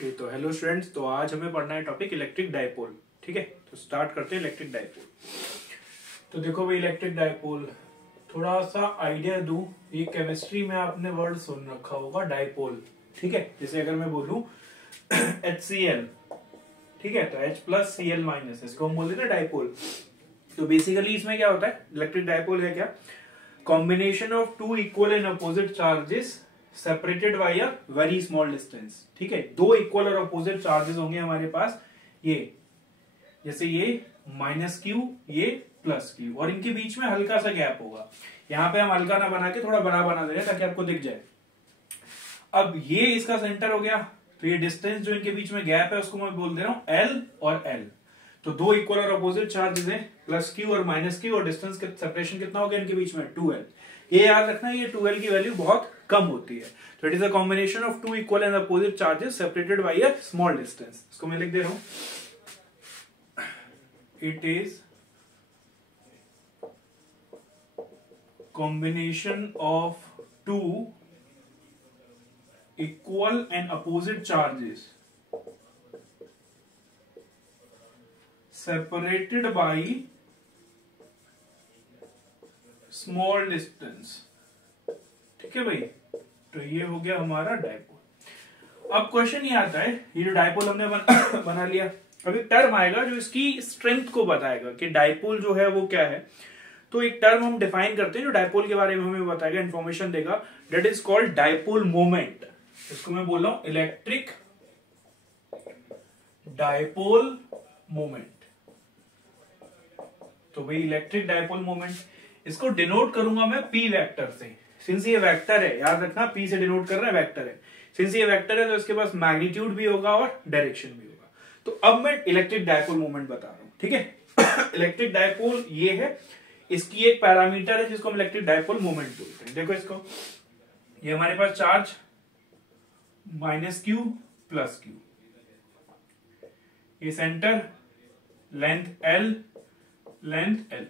Okay तो hello students, तो आज हमें पढ़ना है टॉपिक इलेक्ट्रिक डाइपोल। ठीक है, तो स्टार्ट करते हैं इलेक्ट्रिक डाइपोल। तो देखो भाई, इलेक्ट्रिक डाइपोल थोड़ा सा आइडिया दूं। ये केमिस्ट्री में आपने वर्ड सुन रखा होगा डाइपोल। ठीक है, जैसे अगर मैं बोलूं HCl, ठीक है, तो H+Cl- इसको हम बोलते हैं ना डाइपोल। तो बेसिकली इसमें क्या होता है, इलेक्ट्रिक डाइपोल है क्या, combination of two equal and opposite charges separated by a very small distance. ठीक है, दो इक्वल और अपोजिट चार्जेस होंगे हमारे पास, ये जैसे ये -Q, ये +Q, और इनके बीच में हल्का सा गैप होगा। यहां पे हम हल्का ना बना के थोड़ा बड़ा बना दे रहे हैं ताकि आपको दिख जाए। अब ये इसका सेंटर हो गया, तो ये डिस्टेंस जो इनके बीच में गैप है उसको मैं बोल दे रहा हूं L और L। तो दो इक्वल और अपोजिट चार्जेस हैं, +Q और -Q, और डिस्टेंस सेपरेशन कितना हो गया इनके बीच में 2L। ये याद रखना, ये 2L की वैल्यू बहुत कम होती है। तो it is a combination of two equal and opposite charges separated by a small distance. इसको मैं लिख दे रहा हूं, it is combination of two equal and opposite charges separated by small distance। ठीक है भाई, तो ये हो गया हमारा डाइपोल। अब क्वेश्चन ये आता है, ये जो डाइपोल हमने बना लिया, अब एक टर्म आएगा जो इसकी स्ट्रेंथ को बताएगा कि डाइपोल जो है वो क्या है। तो एक टर्म हम डिफाइन करते हैं जो डाइपोल के बारे में हमें बताएगा, इंफॉर्मेशन देगा, that is called dipole moment. इसको मैं बोल रहा हूं इलेक्ट्रिक डाइपोल मोमेंट। तो भाई इलेक्ट्रिक डाइपोल मोमेंट, इसको डिनोट करूंगा मैं P वेक्टर से। सिंस ये वेक्टर है, याद रखना P से डिनोट कर रहा है, वेक्टर है। सिंस ये वेक्टर है तो इसके पास मैग्नीट्यूड भी होगा और डायरेक्शन भी होगा। तो अब मैं इलेक्ट्रिक डाइपोल मोमेंट बता रहा हूं। ठीक है, इलेक्ट्रिक डाइपोल ये है, इसकी एक पैरामीटर है जिसको हम इलेक्ट्रिक डाइपोल मोमेंट बोलते हैं। देखो इसको, ये हमारे पास चार्ज -Q +Q, ये centre, length L, length L।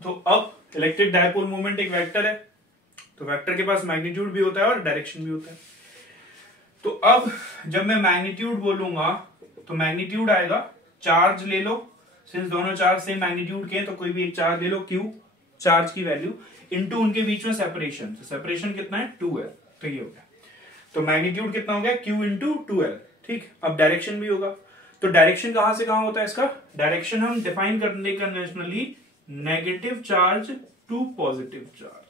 तो अब इलेक्ट्रिक डाइपोल मोमेंट एक वेक्टर है, तो वेक्टर के पास मैग्नीट्यूड भी होता है और डायरेक्शन भी होता है। तो अब जब मैं मैग्नीट्यूड बोलूंगा तो मैग्नीट्यूड आएगा, चार्ज ले लो, सिंस दोनों चार्ज सेम मैग्नीट्यूड के हैं तो कोई भी एक चार्ज ले लो, Q चार्ज की वैल्यू, इनटू उनके बीच में सेपरेशन। तो सेपरेशन कितना है 2L, तो ये हो गया। तो मैग्नीट्यूड कितना हो गया Q × 2L। ठीक, अब डायरेक्शन भी होगा। तो डायरेक्शन कहां से कहां होता है इसका, डायरेक्शन हम डिफाइन करने का nationally negative charge to positive charge.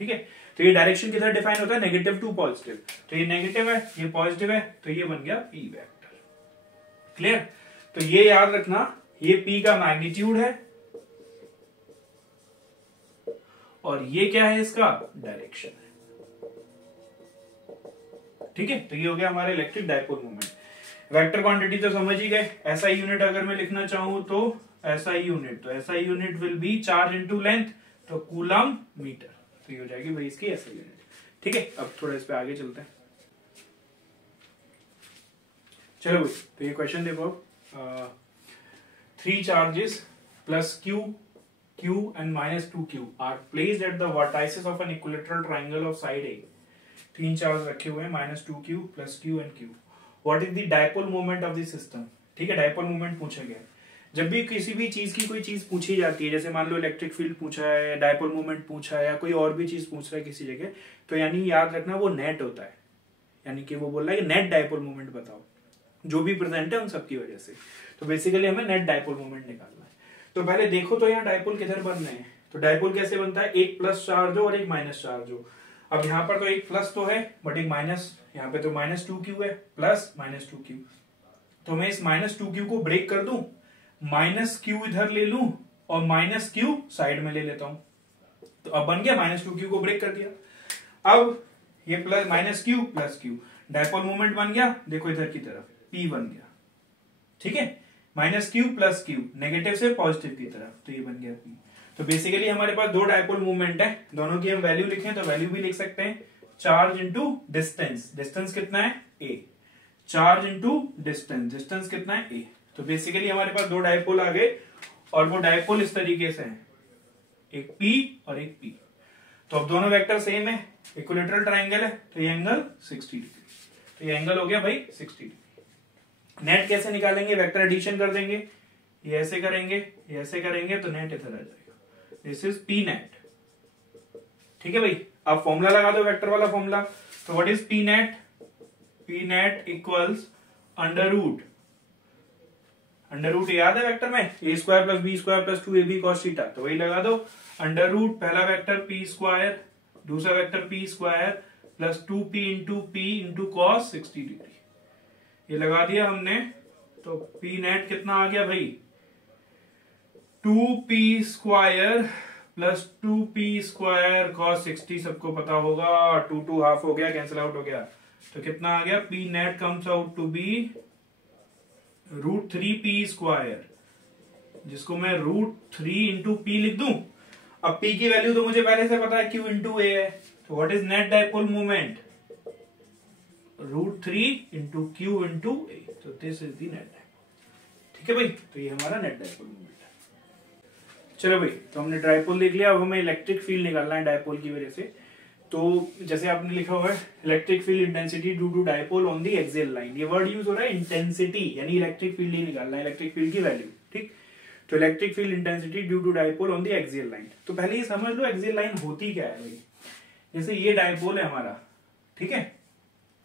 ठीक है, तो ये डायरेक्शन किधर डिफाइन होता है, नेगेटिव टू पॉजिटिव। तो ये नेगेटिव है, ये पॉजिटिव है, तो ये बन गया P वेक्टर। क्लियर, तो ये याद रखना, ये P का मैग्नीट्यूड है और ये क्या है, इसका डायरेक्शन है। ठीक है, तो ये हो गया हमारा electric dipole moment. Vector quantity तो समझ ही गए। SI यूनिट अगर मैं लिखना चाहूं तो SI यूनिट, तो SI unit will be charge into length, तो कूलम मीटर। तो ये हो जाएगी भाई इसकी SI यूनिट। ठीक है, अब थोड़ा इस पे आगे चलते हैं। चलो भाई, तो ये क्वेश्चन देखो, 3 charges +Q, Q and -2Q are placed at the vertices of an equilateral triangle of side A। 3 charge रखे हुए हैं, -2Q +Q and Q। What is the dipole moment of the system. ठीक है, dipole moment पूछा गया। जब भी किसी भी चीज की कोई चीज पूछी जाती है, जैसे मान लो इलेक्ट्रिक फील्ड पूछा है, डाइपोल मोमेंट पूछा है, या कोई और भी चीज पूछ रहा है किसी जगह, तो यानी याद रखना वो नेट होता है, यानी कि वो बोल रहा है कि नेट डाइपोल मोमेंट बताओ, जो भी प्रेजेंट है उन सबकी वजह से। तो बेसिकली हमें नेट डाइपोल मोमेंट निकालना है। तो पहले देखो तो यहाँ डाइपोल किधर बन रहे हैं। तो डाइपोल कैसे बनता है, एक प्लस चार्ज हो और एक माइनस चार्ज हो। अब यहाँ पर तो एक प्लस तो है बट एक माइनस, यहाँ पे तो -2Q है, प्लस -2Q। तो मैं इस -2Q को ब्रेक कर दूं, -Q इधर ले लूं और -Q साइड में ले लेता हूं। तो अब बन गया, -2Q को ब्रेक कर दिया। अब ये -Q +Q, डाइपोल मोमेंट बन गया, देखो इधर की तरफ P बन गया। ठीक है, -Q +Q, नेगेटिव से पॉजिटिव की तरफ, तो ये बन गया P। तो बेसिकली हमारे पास दो डाइपोल मूवमेंट है, दोनों की हम वैल्यू लिखें तो वैल्यू भी लिख सकते हैं, चार्ज इनटू डिस्टेंस। डिस्टेंस कितना है A, charge into distance, distance कितना है A। तो बेसिकली हमारे पास दो डाइपोल आ गए और वो डाइपोल इस तरीके से है, एक P और एक P। तो अब दोनों वेक्टर सेम है, इक्विलेटरल ट्राइंगल है तो ये एंगल 60 डिग्री, तो ये एंगल हो गया भाई 60 डिग्री। नेट कैसे निकालेंगे, वेक्टर एडिशन कर देंगे, ये ऐसे करेंगे, ये ऐसे करेंगे तो नेट इधर आ जाएगा, दिस इज पी नेट। ठीक है भाई, अब फॉर्मूला लगा दो वेक्टर वाला फॉर्मूला, तो what is P net, P net equals under root याद है वेक्टर में A square plus B square plus 2ab cos theta, तो वही लगा दो, अंडर रूट पहला वेक्टर पी स्क्वायर, दूसरा vector P square plus 2p into P into cos 60 degree, ये लगा दिया हमने। तो पी नेट कितना आ गया भाई, 2p square plus 2p square cos 60, सबको पता होगा, 2 हाफ हो गया, कैंसिल आउट हो गया, तो कितना आ गया, P net comes out to be √3p square, जिसको मैं √3 इंटू पी लिख दूं। अब p की वैल्यू तो मुझे पहले से पता है, q इंटू ए है, तो what is net dipole moment, √3 into q into a, तो this is the net dipole. ठीक है भाई, तो ये हमारा नेट डाइपोल मोमेंट है। चलो भाई, तो हमने डाइपोल देख लिया, अब हमें इलेक्ट्रिक फील्ड निकालना है डाइपोल की वजह से। तो जैसे आपने लिखा हुआ है electric field intensity due to dipole on the axial line, ये वर्ड यूज हो रहा है इंटेंसिटी, यानी इलेक्ट्रिक फील्ड ही निकालना है, इलेक्ट्रिक फील्ड की वैल्यू। ठीक, तो electric field intensity due to dipole on the axial line. तो पहले ये समझ लो एक्सियल लाइन होती क्या है भाई। जैसे ये डाइपोल है हमारा, ठीक है,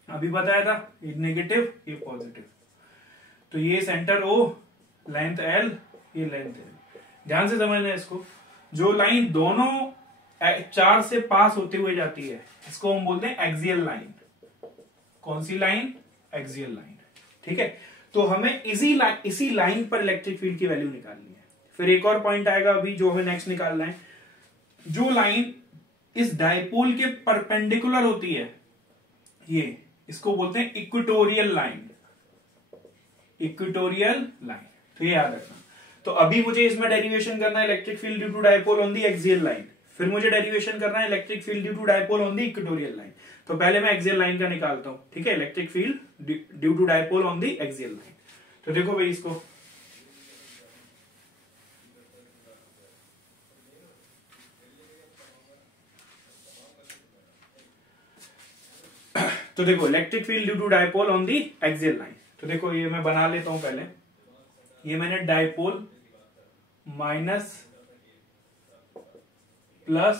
अभी बताया था, ये नेगेटिव ये पॉजिटिव, तो ये सेंटर O, लेंथ L, ये लेंथ L। ध्यान से समझना है इसको, जो लाइन दोनों चार्ज से पास होते हुए जाती है इसको हम बोलते हैं एक्सियल लाइन। कौन सी लाइन, एक्सियल लाइन। ठीक है, तो हमें इसी लाइन पर इलेक्ट्रिक फील्ड की वैल्यू निकालनी है। फिर एक और पॉइंट आएगा अभी जो हमें नेक्स्ट निकालना है, जो लाइन इस डाइपोल के परपेंडिकुलर होती है, ये इसको बोलते हैं इक्वेटोरियल लाइन, इक्वेटोरियल लाइन, तो ये याद रखना। तो अभी मुझे इसमें डेरिवेशन करना है electric field due to dipole on the axial line, फिर मुझे डेरिवेशन करना है electric field due to dipole on the equatorial line. तो पहले मैं एक्सियल लाइन का निकालता हूं, ठीक है, electric field due to dipole on the axial line. तो देखो भाई इसको, तो देखो electric field due to dipole on the axial line, तो देखो ये मैं बना लेता हूं पहले, ये मैंने dipole minus plus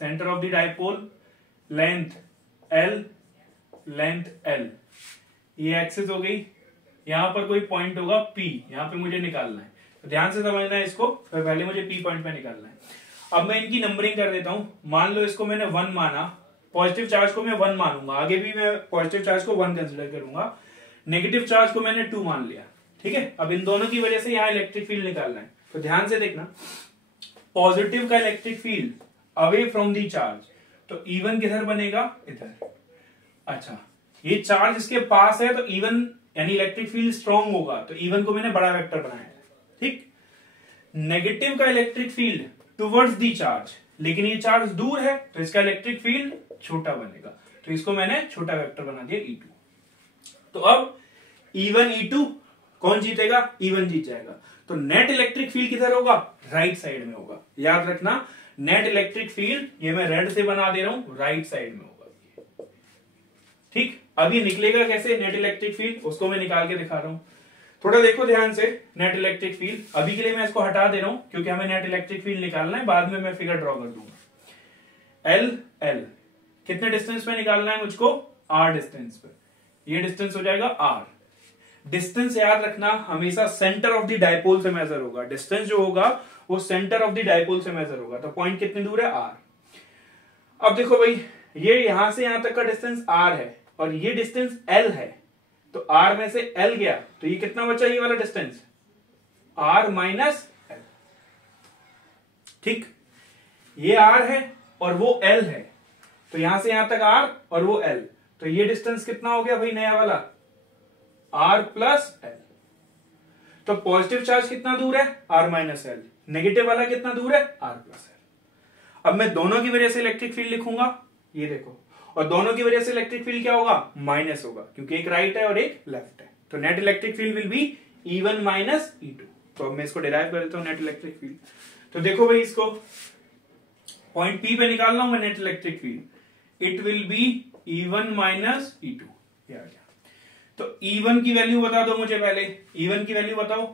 centre of the dipole length L, length L, ये एक्सिस हो गई, यहां पर कोई पॉइंट होगा P, यहां पे मुझे निकालना है, तो ध्यान से समझना है इसको, फिर पहले मुझे P पॉइंट पे निकालना है। अब मैं इनकी नंबरिंग कर देता हूं, मान लो इसको मैंने 1 माना, पॉजिटिव चार्ज को मैं 1 मानूंगा, आगे भी मैं पॉजिटिव चार्ज को 1 कंसिडर करूंगा, नेगेटिव चार्ज को मैंने 2 मान लिया। ठीक है, अब इन दोनों की वजह से यहां इलेक्ट्रिक फील्ड निकालना है, तो ध्यान से देखना, पॉजिटिव का electric field away from the charge, तो इवन किधर बनेगा, इधर। अच्छा, ये चार्ज इसके पास है तो इवन यानी इलेक्ट्रिक फील्ड स्ट्रांग होगा, तो इवन को मैंने बड़ा वेक्टर बनाया है। ठीक, नेगेटिव का electric field towards the charge, लेकिन ये चार्ज दूर है तो इसका इलेक्ट्रिक फील्ड छोटा बनेगा, तो इसको मैंने छोटा वेक्टर बना दिया E2। तो अब E1 E2 कौन जीतेगा, E1 जीत जाएगा, तो नेट इलेक्ट्रिक फील्ड किधर होगा, राइट साइड में होगा। याद रखना, नेट इलेक्ट्रिक फील्ड ये मैं रेड से बना दे रहा हूं, राइट साइड में होगा। ठीक, अब ये निकलेगा कैसे नेट इलेक्ट्रिक फील्ड, उसको मैं निकाल के दिखा रहा हूं। थोड़ा देखो ध्यान से, नेट इलेक्ट्रिक फील्ड अभी के लिए मैं इसको हटा दे रहा हूं क्योंकि हमें नेट इलेक्ट्रिक फील्ड निकालना है, बाद में मैं फिगर ड्रॉ कर दूंगा। L कितने डिस्टेंस पे निकालना है मुझको, R डिस्टेंस पे, ये डिस्टेंस हो जाएगा R। डिस्टेंस याद रखना हमेशा सेंटर ऑफ द डाइपोल से मेजर होगा, डिस्टेंस जो होगा वो सेंटर ऑफ द डाइपोल से मेजर होगा, तो पॉइंट कितनी दूर है, R। अब देखो भाई, ये यहां से यहां तक का डिस्टेंस R है और ये डिस्टेंस L है, तो R में से L गया तो ये कितना बचा, ये वाला डिस्टेंस R माइनस L। ठीक, ये R है और वो L है, तो यहां से यहां तक R और वो L, तो ये डिस्टेंस कितना हो गया भाई, नया वाला R प्लस L। तो पॉजिटिव चार्ज कितना दूर है, R माइनस L, नेगेटिव वाला कितना दूर है, R प्लस L। अब मैं दोनों की वजह से इलेक्ट्रिक फील्ड लिखूंगा, ये देखो, और दोनों की वजह से इलेक्ट्रिक फील्ड क्या होगा, माइनस होगा, क्योंकि एक राइट है और एक लेफ्ट है, तो net electric field will B E1 minus E2। तो अब मैं इसको डिराइव कर देता हूं नेट इलेक्ट्रिक फील्ड। तो देखो भाई, इसको पॉइंट P पे निकालना हूं मैं net electric field, it will be E1 minus E2। ये आ गया। तो E1 की वैल्यू बता दो मुझे पहले, E1 की वैल्यू बताओ।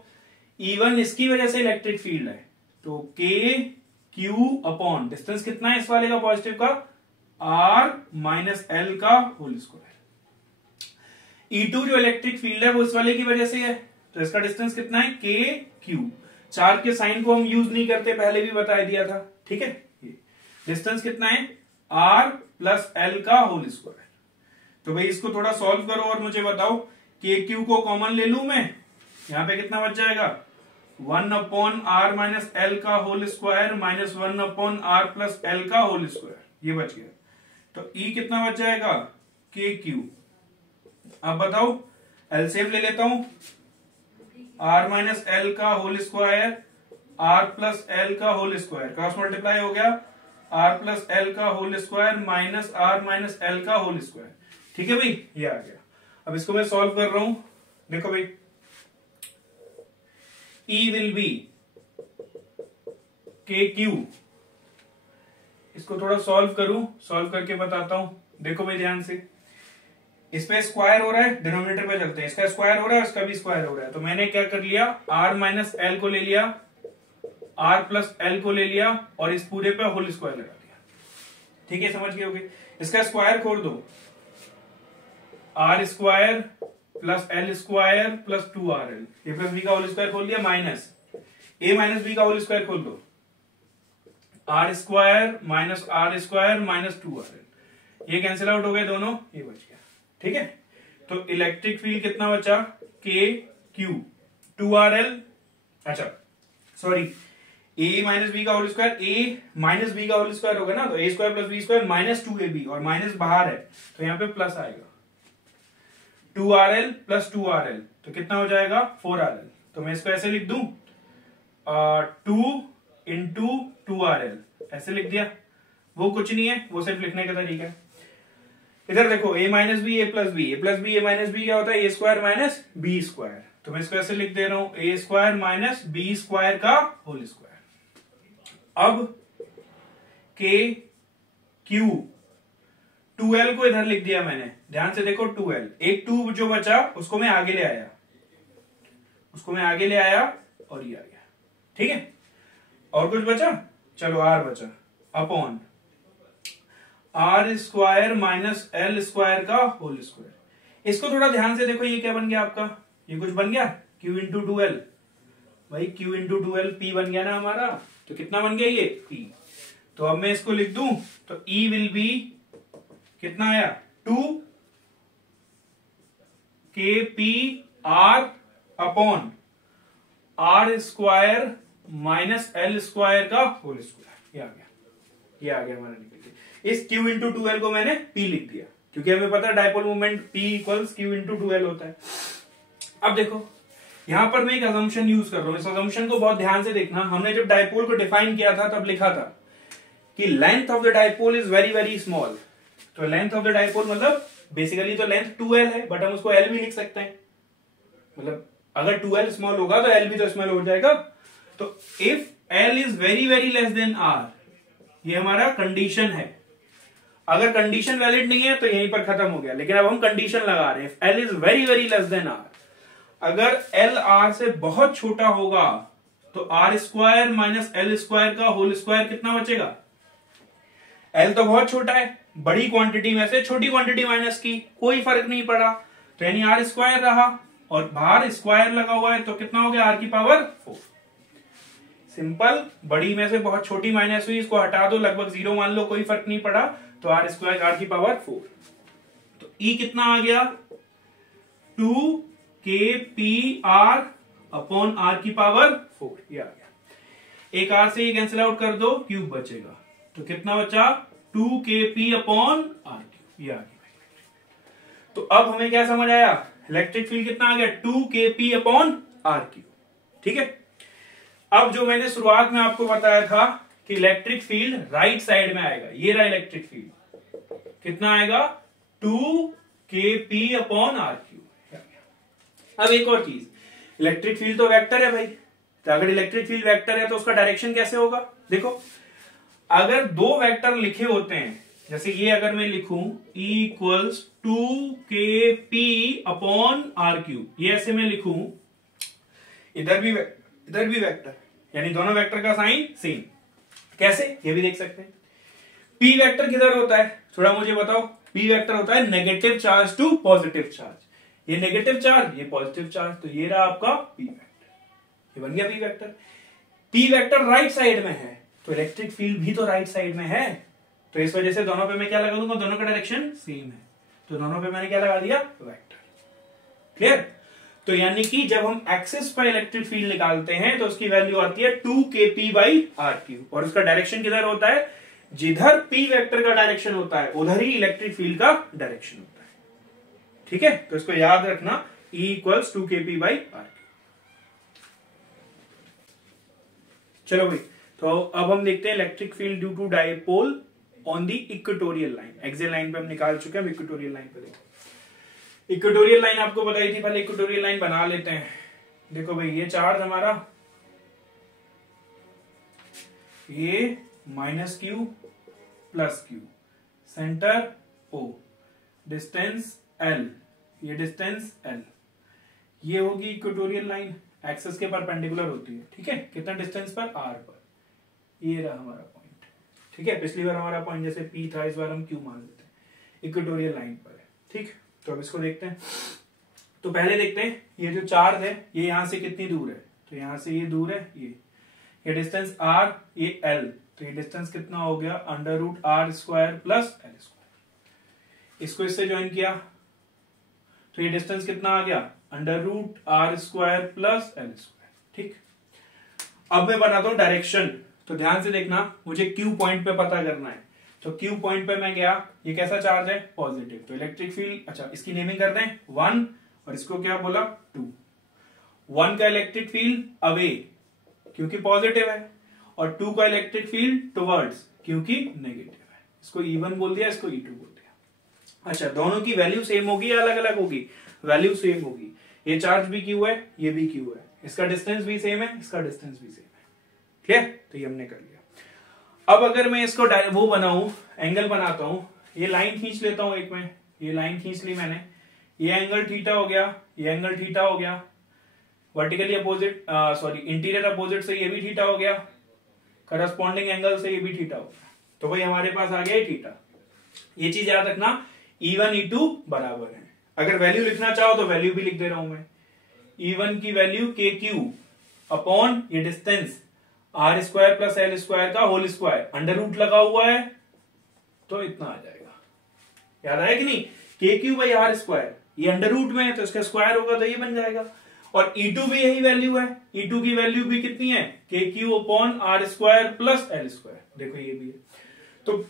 E1 इसकी वजह से इलेक्ट्रिक फील्ड है, तो K Q अपॉन डिस्टेंस कितना है इस वाले का पॉजिटिव का, R माइनस L का होल स्क्वायर। E2 जो इलेक्ट्रिक फील्ड है वो इस वाले की वजह से है, तो इसका डिस्टेंस कितना है, K Q। चार्ज के साइन को हम यूज नहीं करते, पहले भी बता दिया था, ठीक है। डिस्टेंस कितना है, R प्लस L का होल स्क्वायर। तो भाई इसको थोड़ा सॉल्व करो और मुझे बताओ, K Q को कॉमन ले लू मैं, यहां पे कितना बच जाएगा, 1 अपॉन R माइनस L का whole square minus 1 upon R plus L का होल स्क्वायर, ये बच गया। तो E कितना बच जाएगा, K Q। अब बताओ, एलसीएम ले लेता हूं, R माइनस L का whole square R plus L का होल स्क्वायर, क्रॉस मल्टीप्लाई हो गया, R प्लस L का whole square minus R minus L का होल स्क्वायर, ठीक है भाई, ये आ गया। अब इसको मैं सॉल्व कर रहा हूं, देखो भाई, E will be K Q, इसको थोड़ा सॉल्व करूं, सॉल्व करके बताता हूं। देखो भाई ध्यान से, इस पे स्क्वायर हो रहा है, डिनोमिनेटर पे चलते हैं, इसका स्क्वायर हो रहा है, इसका भी स्क्वायर हो रहा है, तो मैंने क्या कर लिया, R माइनस L को ले लिया, R प्लस L को ले लिया और इस पूरे पे होल स्क्वायर लगा दिया, ठीक है, समझ गए होगे। इसका स्क्वायर खोल दो, R square plus L square plus 2RL, ए प्लस बी का होल स्क्वायर खोल दिया, माइनस ए माइनस बी का होल स्क्वायर खोल दो, R square minus R square minus 2RL, ये कैंसिल आउट हो गए दोनों, ये बच गया, ठीक है। तो इलेक्ट्रिक फील्ड कितना बचा, K Q 2RL, अच्छा सॉरी, a माइनस बी का whole square, a minus B का होल स्क्वायर होगा ना, तो a square plus B square minus 2ab, और माइनस बाहर है तो यहां पे प्लस आएगा, 2RL प्लस 2RL, तो कितना हो जाएगा, 4RL। तो मैं इसको ऐसे लिख दूं, 2 इंटू 2RL, ऐसे लिख दिया, वो कुछ नहीं है, वो सिर्फ लिखने का तरीका है। इधर देखो, a minus B, a plus B, a minus B क्या होता है, a square minus B square, तो मैं इसको ऐसे लिख दे रहा हूं, a square minus B square का होल स्क्वायर। अब K Q 2L को इधर लिख दिया मैंने, ध्यान से देखो, 2L, एक 2 जो बचा उसको मैं आगे ले आया, और ये आ गया, ठीक है। और कुछ बचा, चलो R बचा, upon R square minus L square का होल स्क्वायर। इसको थोड़ा ध्यान से देखो, ये क्या बन गया आपका, ये कुछ बन गया, Q इंटू 2L, भाई Q इंटू 2L P बन गया ना हमारा, तो कितना बन गया ये P। तो अब मैं इसको लिख दूं, तो E विल बी कितना आया, 2 KP R upon R square minus L square का होल स्क्वायर, ये आ गया हमारा निकल गया। इस Q इंटू 2L को मैंने P लिख दिया, क्योंकि हमें पता है dipole moment P equals Q into 2L होता है। अब देखो, यहां पर मैं एक अजम्पशन यूज कर रहा हूं, इस अजम्पशन को बहुत ध्यान से देखना। हमने जब डाइपोल को डिफाइन किया था तब लिखा था कि length of the dipole is very very small. तो लेंथ ऑफ द डाइपोल मतलब बेसिकली तो लेंथ 2L है, बट हम उसको L भी लिख सकते हैं, मतलब अगर 2L स्मॉल होगा तो L भी तो स्मॉल हो जाएगा। तो if L is very very less than R, ये हमारा कंडीशन है। अगर कंडीशन वैलिड नहीं है तो यहीं पर खत्म हो गया, लेकिन अब हम कंडीशन लगा रहे हैं, L is very very less than R। अगर L R से बहुत छोटा होगा तो R square minus L square का होल स्क्वायर कितना बचेगा, L तो बहुत छोटा है, बड़ी क्वांटिटी में से छोटी क्वांटिटी माइनस की, कोई फर्क नहीं पड़ा, तो यानी R स्क्वायर रहा, और बाहर स्क्वायर लगा हुआ है तो कितना हो गया, R की पावर 4। सिंपल, बड़ी में से बहुत छोटी माइनस हुई, इसको हटा दो, लगभग 0 मान लो, कोई फर्क नहीं पड़ा, तो R स्क्वायर R की पावर 4। तो E कितना आ गया, 2 KPR अपॉन R की पावर 4, ये आ गया। एक R से ये कैंसिल आउट कर दो, क्यूब बचेगा, तो कितना बचा, 2 KP अपॉन R क्यूब, ये आ गया। तो अब हमें क्या समझ आया, इलेक्ट्रिक फील्ड कितना आ गया, 2 KP अपॉन R क्यूब, ठीक है। अब जो मैंने शुरुआत में आपको बताया था कि इलेक्ट्रिक फील्ड राइट साइड में आएगा, ये रहा इलेक्ट्रिक फील्ड, कितना आएगा, 2 KP अपॉन R क्यूब। अब एक और चीज, इलेक्ट्रिक फील्ड तो वेक्टर है भाई, तो अगर इलेक्ट्रिक फील्ड वेक्टर है तो उसका डायरेक्शन कैसे होगा, देखो, अगर दो वेक्टर लिखे होते हैं, जैसे ये अगर मैं लिखूं E equals 2kp upon R cube, ये ऐसे मैं लिखूं, इधर भी वेक्टर, यानी दोनों वेक्टर का साइन सेम। कैसे, ये भी देख सकते हैं। P वेक्टर किधर होता है, थोड़ा मुझे बताओ। P वेक्टर होता है negative charge to positive charge. ये नेगेटिव चार्ज, ये पॉजिटिव चार्ज, तो ये रहा आपका P वेक्टर, ये बन गया P vector. P vector right side में है, तो इलेक्ट्रिक फील्ड भी तो राइट साइड में है, तो इस वजह से दोनों पे मैं क्या लगा दूंगा, दोनों का डायरेक्शन सेम है, तो दोनों पे मैंने क्या लगा दिया, वेक्टर। क्लियर। तो यानी कि जब हम एक्सिस पर इलेक्ट्रिक फील्ड निकालते हैं तो उसकी वैल्यू आती है 2kp/r3, और उसका डायरेक्शन किधर होता है, जिधर P वेक्टर का डायरेक्शन होता है उधर ही इलेक्ट्रिक फील्ड का डायरेक्शन होता है। ठीक है, तो इसको याद रखना, E इक्वल्स 2kp/r3। चलो भाई, तो अब हम देखते हैं electric field due to dipole on the equatorial line. Axial line पे हम निकाल चुके हैं, इक्वेटोरियल लाइन पे देखो। इक्वेटोरियल लाइन आपको बताई थी, पहले इक्वेटोरियल लाइन बना लेते हैं। देखो भाई, ये चार्ज हमारा, ये -q plus q, centre O, distance L, ये डिस्टेंस L, ये होगी इक्वेटोरियल लाइन, एक्सिस के परपेंडिकुलर होती है। ठीक है, कितना डिस्टेंस पर, r पर, ये रहा हमारा पॉइंट। ठीक है, पिछली बार हमारा पॉइंट जैसे P था, इस बार हम Q मान लेते हैं, इक्वेटोरियल लाइन पर है। ठीक, तो अब इसको देखते हैं। तो पहले देखते हैं ये जो चार्ज है ये यहां से कितनी दूर है, तो यहां से ये दूर है, ये डिस्टेंस r, ये l, तो ये डिस्टेंस कितना हो गया, √r² प्लस l²। इसको इससे ज्वाइन किया तो ये डिस्टेंस कितना आ गया, √r² प्लस l²। ठीक, अब मैं बनाता हूं डायरेक्शन, तो ध्यान से देखना, मुझे Q पॉइंट पे पता करना है। तो Q पॉइंट पे मैं गया, ये कैसा चार्ज है, पॉजिटिव, तो इलेक्ट्रिक फील्ड, अच्छा इसकी नेमिंग कर दें 1, और इसको क्या बोला 2। 1 का इलेक्ट्रिक फील्ड अवे क्योंकि पॉजिटिव है, और 2 का इलेक्ट्रिक फील्ड टुवर्ड्स क्योंकि नेगेटिव है, इसको E1 बोल दिया, इसको E2 बोल दिया। अच्छा, दोनों की वैल्यू सेम होगी या अलग अलग होगी, वैल्यू सेम होगी। ये चार्ज भी Q है, ये भी Q है, इसका डिस्टेंस भी सेम है, इसका डिस्टेंस भी सेम है। क्लियर, तो ये हमने कर लिया। अब अगर मैं इसको वो बनाऊं, एंगल बनाता हूं, ये लाइन खींच लेता हूं एक में, ये लाइन खींच ली मैंने, ये एंगल थीटा हो गया, ये एंगल थीटा हो गया, vertically opposite, sorry interior opposite से ये भी थीटा हो गया, करस्पॉन्डिंग एंगल से ये भी थीटा हो गया, तो भाई हमारे पास आ गया थीटा। ये चीज याद रखना, E1 E2 बराबर है। अगर वैल्यू लिखना चाहो तो वैल्यू भी लिख दे रहा हूं मैं, E1 की वैल्यू KQ अपॉन ये डिस्टेंस r² प्लस l² का होल स्क्वायर, अंडर रूट लगा हुआ है तो इतना आ जाएगा। याद आया कि नहीं, KQ/r², ये अंडर रूट में है तो इसका स्क्वायर होगा तो ये बन जाएगा। और E2 भी यही वैल्यू है, E2 की वैल्यू भी कितनी है, KQ upon r² plus l²। देखो ये भी है, तो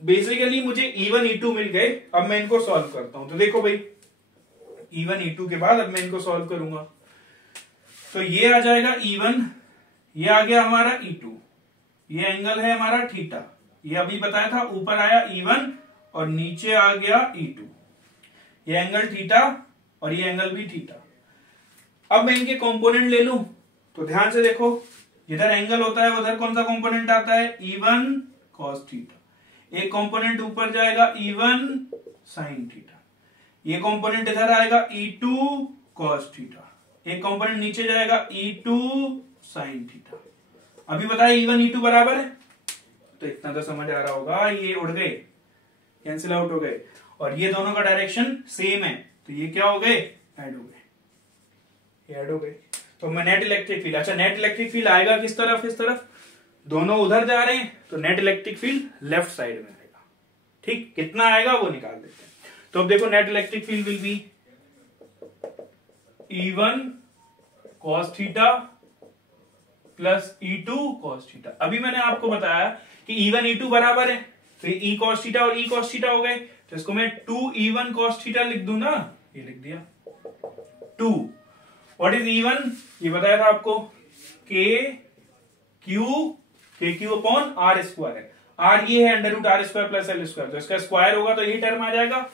बेसिकली मुझे E1 E2 मिल गए। अब मैं इनको सॉल्व करता हूं, तो देखो भाई E1 E2 के बाद अब मैं इनको सॉल्व करूंगा, तो ये आ जाएगा E1, ये आ गया हमारा E2, ये एंगल है हमारा थीटा, ये अभी बताया था, ऊपर आया E1 और नीचे आ गया E2, ये एंगल थीटा और ये एंगल भी थीटा। अब मैं इनके कंपोनेंट ले लूं, तो ध्यान से देखो, जिधर एंगल होता है उधर कौन सा कंपोनेंट आता है, E1 cos थीटा, एक कंपोनेंट ऊपर जाएगा E1 sin थीटा, ये कंपोनेंट इधर आएगा E2 cos थीटा, एक कंपोनेंट नीचे जाएगा E2 sin थीटा। अभी बताया E1 E2 बराबर है, तो इतना तो समझ आ रहा होगा, ये उड़ गए, कैंसिल आउट हो गए, और ये दोनों का डायरेक्शन सेम है, तो ये क्या हो गए, ऐड हो गए, ये ऐड हो गए। तो मैं नेट इलेक्ट्रिक फील्ड, अच्छा नेट इलेक्ट्रिक फील्ड आएगा किस तरफ, इस तरफ, दोनों उधर जा रहे हैं, तो net electric field left side में आएगा। ठीक, कितना आएगा वो निकाल देते हैं। तो अब देखो, net electric field will B E1 cos theta plus E2 cos theta. अभी मैंने आपको बताया कि E1 E2 बराबर है, तो ये E cos थीटा और E cos थीटा हो गए, तो इसको मैं 2E1 cos थीटा लिख दूं ना, ये लिख दिया 2। व्हाट इज E1, ये बताया था आपको, KQ अपॉन r², r ये है √r² प्लस l², तो इसका स्क्वायर होगा तो यही टर्म आ जाएगा,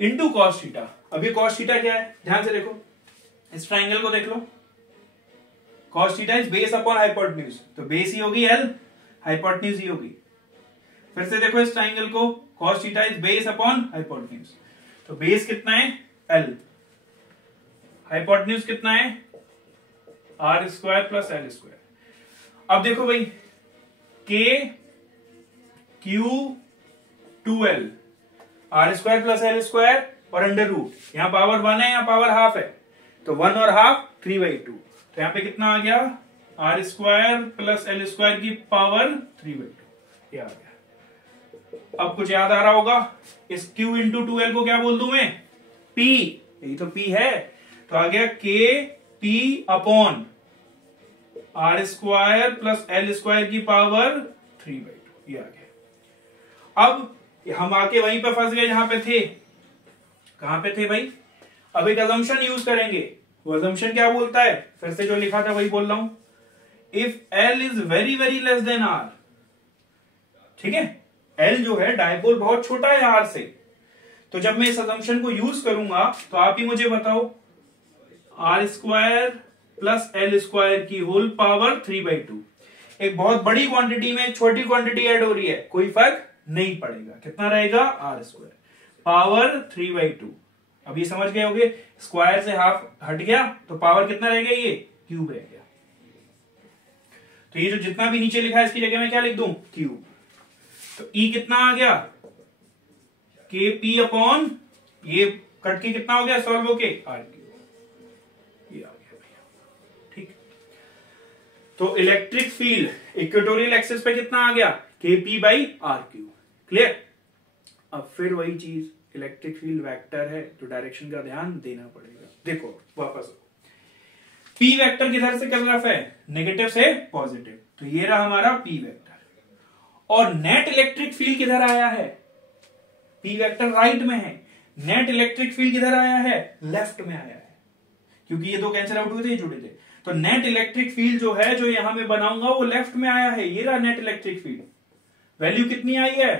इंटू cos थीटा। अब ये cos थीटा क्या है, ध्यान से देखो, इस ट्राइंगल को देख लो, cos theta is base upon hypotenuse, तो बेस ही होगी L, हाइपोटेन्यूज ही होगी। फिर से देखो इस ट्राइंगल को, cos theta is base upon hypotenuse, तो बेस कितना है l, हाइपोटेन्यूज कितना है r square plus l square. अब देखो भाई k q 2l, r square plus l square और अंडर रूट, यहां पावर 1 है, यहां पावर हाफ है, तो 1 और हाफ 3/2, तो यहां पे कितना आ गया r square plus l square की पावर 3/2, ये आ गया। अब कुछ याद आ रहा होगा, इस q इंटू 2l को क्या बोल दूं मैं, p, यही तो p है, तो आ गया k p upon r square plus l square की पावर 3/2, ये आ गया। अब हम आके वहीं पे फंस गए जहां पे थे, कहां पे थे भाई, अब एक अजम्पशन यूज करेंगे, वो अजम्पशन क्या बोलता है, फिर से जो लिखा था वही बोल रहा हूं, if l is very very less than r, ठीक है, l जो है डायपोल बहुत छोटा है r से, तो जब मैं इस अजम्पशन को यूज करूंगा तो आप ही मुझे बताओ, r square plus l square की होल पावर 3/2, एक बहुत बड़ी क्वांटिटी में एक छोटी क्वांटिटी ऐड हो रही है, कोई फर्क नहीं पड़ेगा, कितना रहेगा r स्क्वायर पावर 3/2। अब ये समझ गए होगे, स्क्वायर से हाफ हट गया तो पावर कितना रह गया, ये क्यूब रह गया, तो ये जो जितना भी नीचे लिखा है इसकी जगह मैं क्या लिख दूं, क्यूब, तो E कितना आ गया, के पी अपॉन, ये कट के कितना हो गया सॉल्व होके r क्यूब, ये आ गया भैया, ठीक। तो इलेक्ट्रिक फील्ड इक्वेटोरियल एक्सिस पे कितना आ गया, K P by R cube, clear. अब फिर वही चीज, इलेक्ट्रिक फील्ड वेक्टर है तो डायरेक्शन का ध्यान देना पड़ेगा। देखो वापस, पी वेक्टर किधर से किधर तरफ है, नेगेटिव से पॉजिटिव, तो ये रहा हमारा पी वेक्टर, और नेट इलेक्ट्रिक फील्ड किधर आया है, पी वेक्टर राइट में है, नेट इलेक्ट्रिक फील्ड किधर आया है, लेफ्ट में आया है, क्योंकि ये दो कैंसिल आउट हुए थे, ये जुड़े थे, तो नेट इलेक्ट्रिक फील्ड जो है, जो यहां में बनाऊंगा वो लेफ्ट में आया है, ये रहा नेट इलेक्ट्रिक फील्ड, वैल्यू कितनी आई है,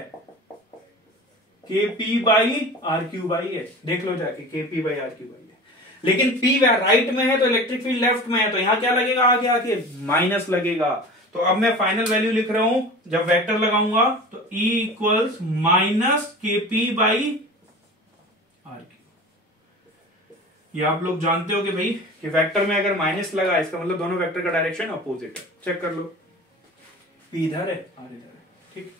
के पी बाई आर क्यूब आई है, देख लो जाके, के पी बाई आर क्यूब आई है, लेकिन पी राइट में है तो इलेक्ट्रिक फील्ड लेफ्ट में है, तो यहां क्या लगेगा, आगे आके माइनस लगेगा, तो अब मैं फाइनल वैल्यू लिख रहा हूं, जब वेक्टर लगाऊंगा तो E इक्वल्स माइनस के पी बाई आर क्यूब। ये आप लोग जानते हो कि भाई कि वेक्टर में अगर माइनस लगा इसका मतलब दोनों वेक्टर का डायरेक्शन अपोजिट है, चेक कर लो, P इधर है R इधर है, ठीक।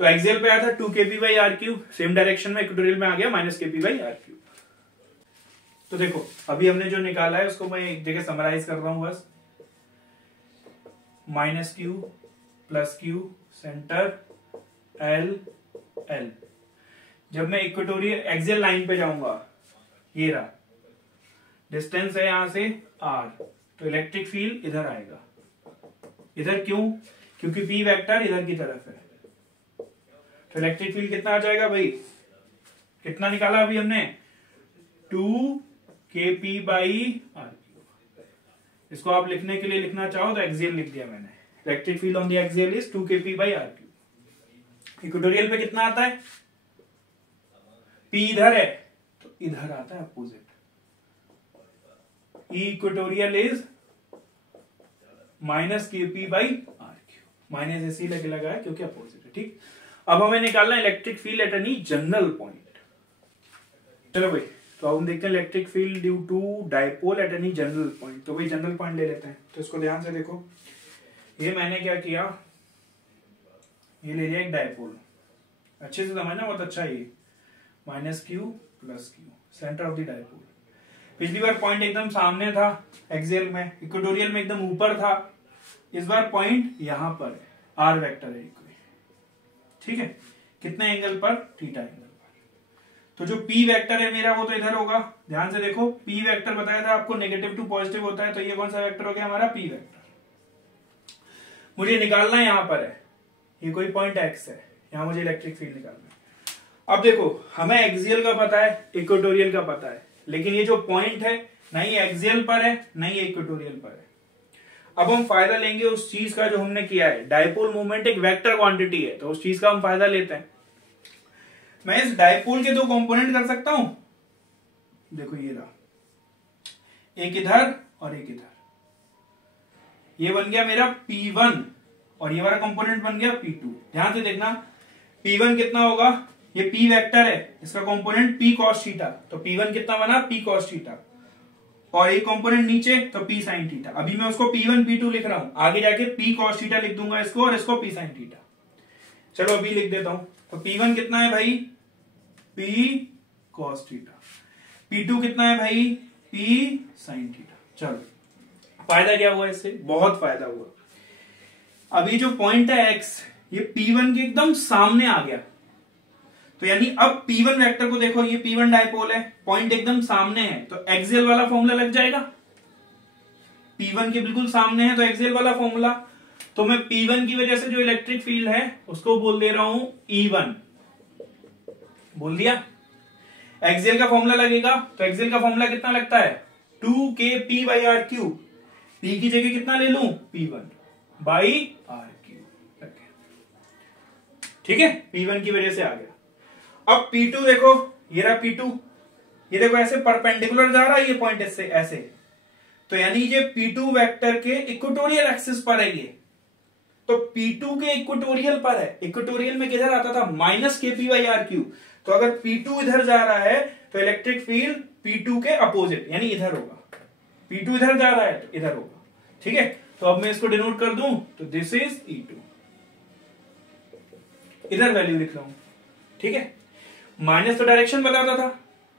तो एक्सियल पे आया था 2kp by R cube, same direction में इक्वेटोरियल में आ गया minus kp by R cube. तो देखो अभी हमने जो निकाला है उसको मैं एक जगह समराइज कर रहा हूं बस, minus Q plus Q centre L L, जब मैं इक्वेटोरियल एक्सियल लाइन पे जाऊंगा, ये रहा डिस्टेंस है यहां से आर, तो इलेक्ट्रिक फील्ड इधर आएगा, इधर क्यों, क्योंकि पी वेक्टर इधर की तरफ है, तो इलेक्ट्रिक फील्ड कितना आ जाएगा भाई, कितना निकाला अभी हमने, 2kp बाई आर, इसको आप लिखने के लिए लिखना चाहो तो एक्सियल लिख दिया मैंने, electric field on the axial is 2kp by R cube. Equatorial पे कितना आता है, P इधर है तो इधर आता है opposite, E equatorial is minus kp by R cube, minus इसी लगे लगा है क्योंकि अपोजिट है, ठीक। अब हमें निकालना electric field at any general point, चलो भाई, तो अब हम देखते हैं electric field due to dipole at any general point, तो भाई जनरल पॉइंट ले लेते हैं, तो इसको ध्यान से देखो, ये मैंने क्या किया, ये ले लिया एक डाइपोल, अच्छे से समझना, बहुत अच्छा है ये, minus Q plus Q, centre of the dipole, पिछली बार पॉइंट एकदम सामने था एक्सियल में, इक्वेटोरियल में एकदम ऊपर था, इस बार पॉइंट यहां पर है, आर वेक्टर है, ठीक है, कितने एंगल पर, थीटा एंगल पर, तो जो P वेक्टर है मेरा वो तो इधर होगा, ध्यान से देखो, P वेक्टर बताया था आपको नेगेटिव टू पॉजिटिव होता है, तो ये कौन सा वेक्टर हो गया हमारा, P वेक्टर, मुझे निकालना यहां पर है, ये कोई पॉइंट x है, यहां मुझे इलेक्ट्रिक फील्ड निकालना है। अब देखो हमें एक्सियल का पता है, इक्वेटोरियल का पता है, लेकिन ये जो पॉइंट है ना ही एक्सियल पर है ना ही इक्वेटोरियल पर है। अब हम फायदा लेंगे उस चीज का जो हमने किया है, डायपोल मूवमेंट एक वेक्टर क्वांटिटी है, तो उस चीज का हम फायदा लेते हैं। मैं इस डायपोल के दो कंपोनेंट कर सकता हूं, देखो ये रहा, एक इधर और एक इधर, ये बन गया मेरा P1 और ये वाला कंपोनेंट बन गया P2। ध्यान से देखना, P1 कितना होगा, ये P वेक्टर है, इसका कंपोनेंट P cos थीटा, तो P1 कितना बना P cos थीटा, और एक कंपोनेंट नीचे तो P sin थीटा। अभी मैं उसको P1 P2 लिख रहा हूं, आगे जाके P cos थीटा लिख दूंगा इसको, और इसको P sin थीटा। चलो अभी लिख देता हूं, तो P1 कितना है भाई P cos थीटा, P2 कितना है भाई P sin थीटा। चलो फायदा क्या हुआ इससे, बहुत फायदा हुआ। अभी जो पॉइंट है x, ये P1 के एकदम सामने आ गया, तो यानी अब P1 वेक्टर को देखो, ये P1 डायपोल है, पॉइंट एकदम सामने है, तो एक्सियल वाला फॉर्मूला लग जाएगा। P1 के बिल्कुल सामने है तो एक्सियल वाला फॉर्मूला, तो मैं P1 की वजह से जो इलेक्ट्रिक फील्ड है उसको बोल दे रहा हूं E1, बोल दिया। एक्सियल का फॉर्मूला लगेगा, तो एक्सियल का फॉर्मूला कितना लगता है 2kp/r3, P की जगह कितना ले लूं P1/r3, ठीक है, P1 की वजह से आ गया। अब P2 देखो, ये रहा P2, ये देखो ऐसे परपेंडिकुलर जा रहा है ये पॉइंट इससे ऐसे, तो यानी ये P2 वेक्टर के इक्वेटोरियल एक्सिस पर है ये, तो P2 के इक्वेटोरियल पर है। इक्वेटोरियल में किधर आता था -kp/r3, तो अगर P2 इधर जा रहा है तो इलेक्ट्रिक फील्ड P2 के अपोजिट यानी इधर होगा, P2 इधर जा रहा है तो इधर होगा, ठीक है। तो अब मैं इसको डिनोट कर दूं तो दिस इज E2, इधर वैल्यू लिख रहा हूं, ठीक है। माइनस तो डायरेक्शन बताता था,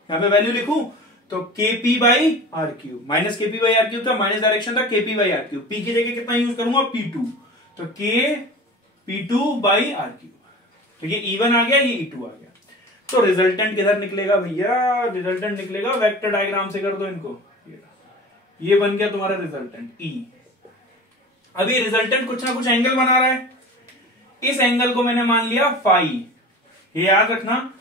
यहां पे वैल्यू लिखूं तो kp/r3, -kp/r3 का माइनस डायरेक्शन था kp/r3, p की जगह कितना यूज करूंगा P2, तो k P2/r3, तो ये E1 आ गया, ये E2 आ गया। तो रिजल्टेंट किधर निकलेगा भैया, रिजल्टेंट निकलेगा, वेक्टर डायग्राम से कर दो इनको, ये बन गया तुम्हारा रिजल्टेंट E। अभी रिजल्टेंट कुछ ना कुछ एंगल बना रहा है, इस एंगल को मैंने मान लिया फाई। ये याद रखना,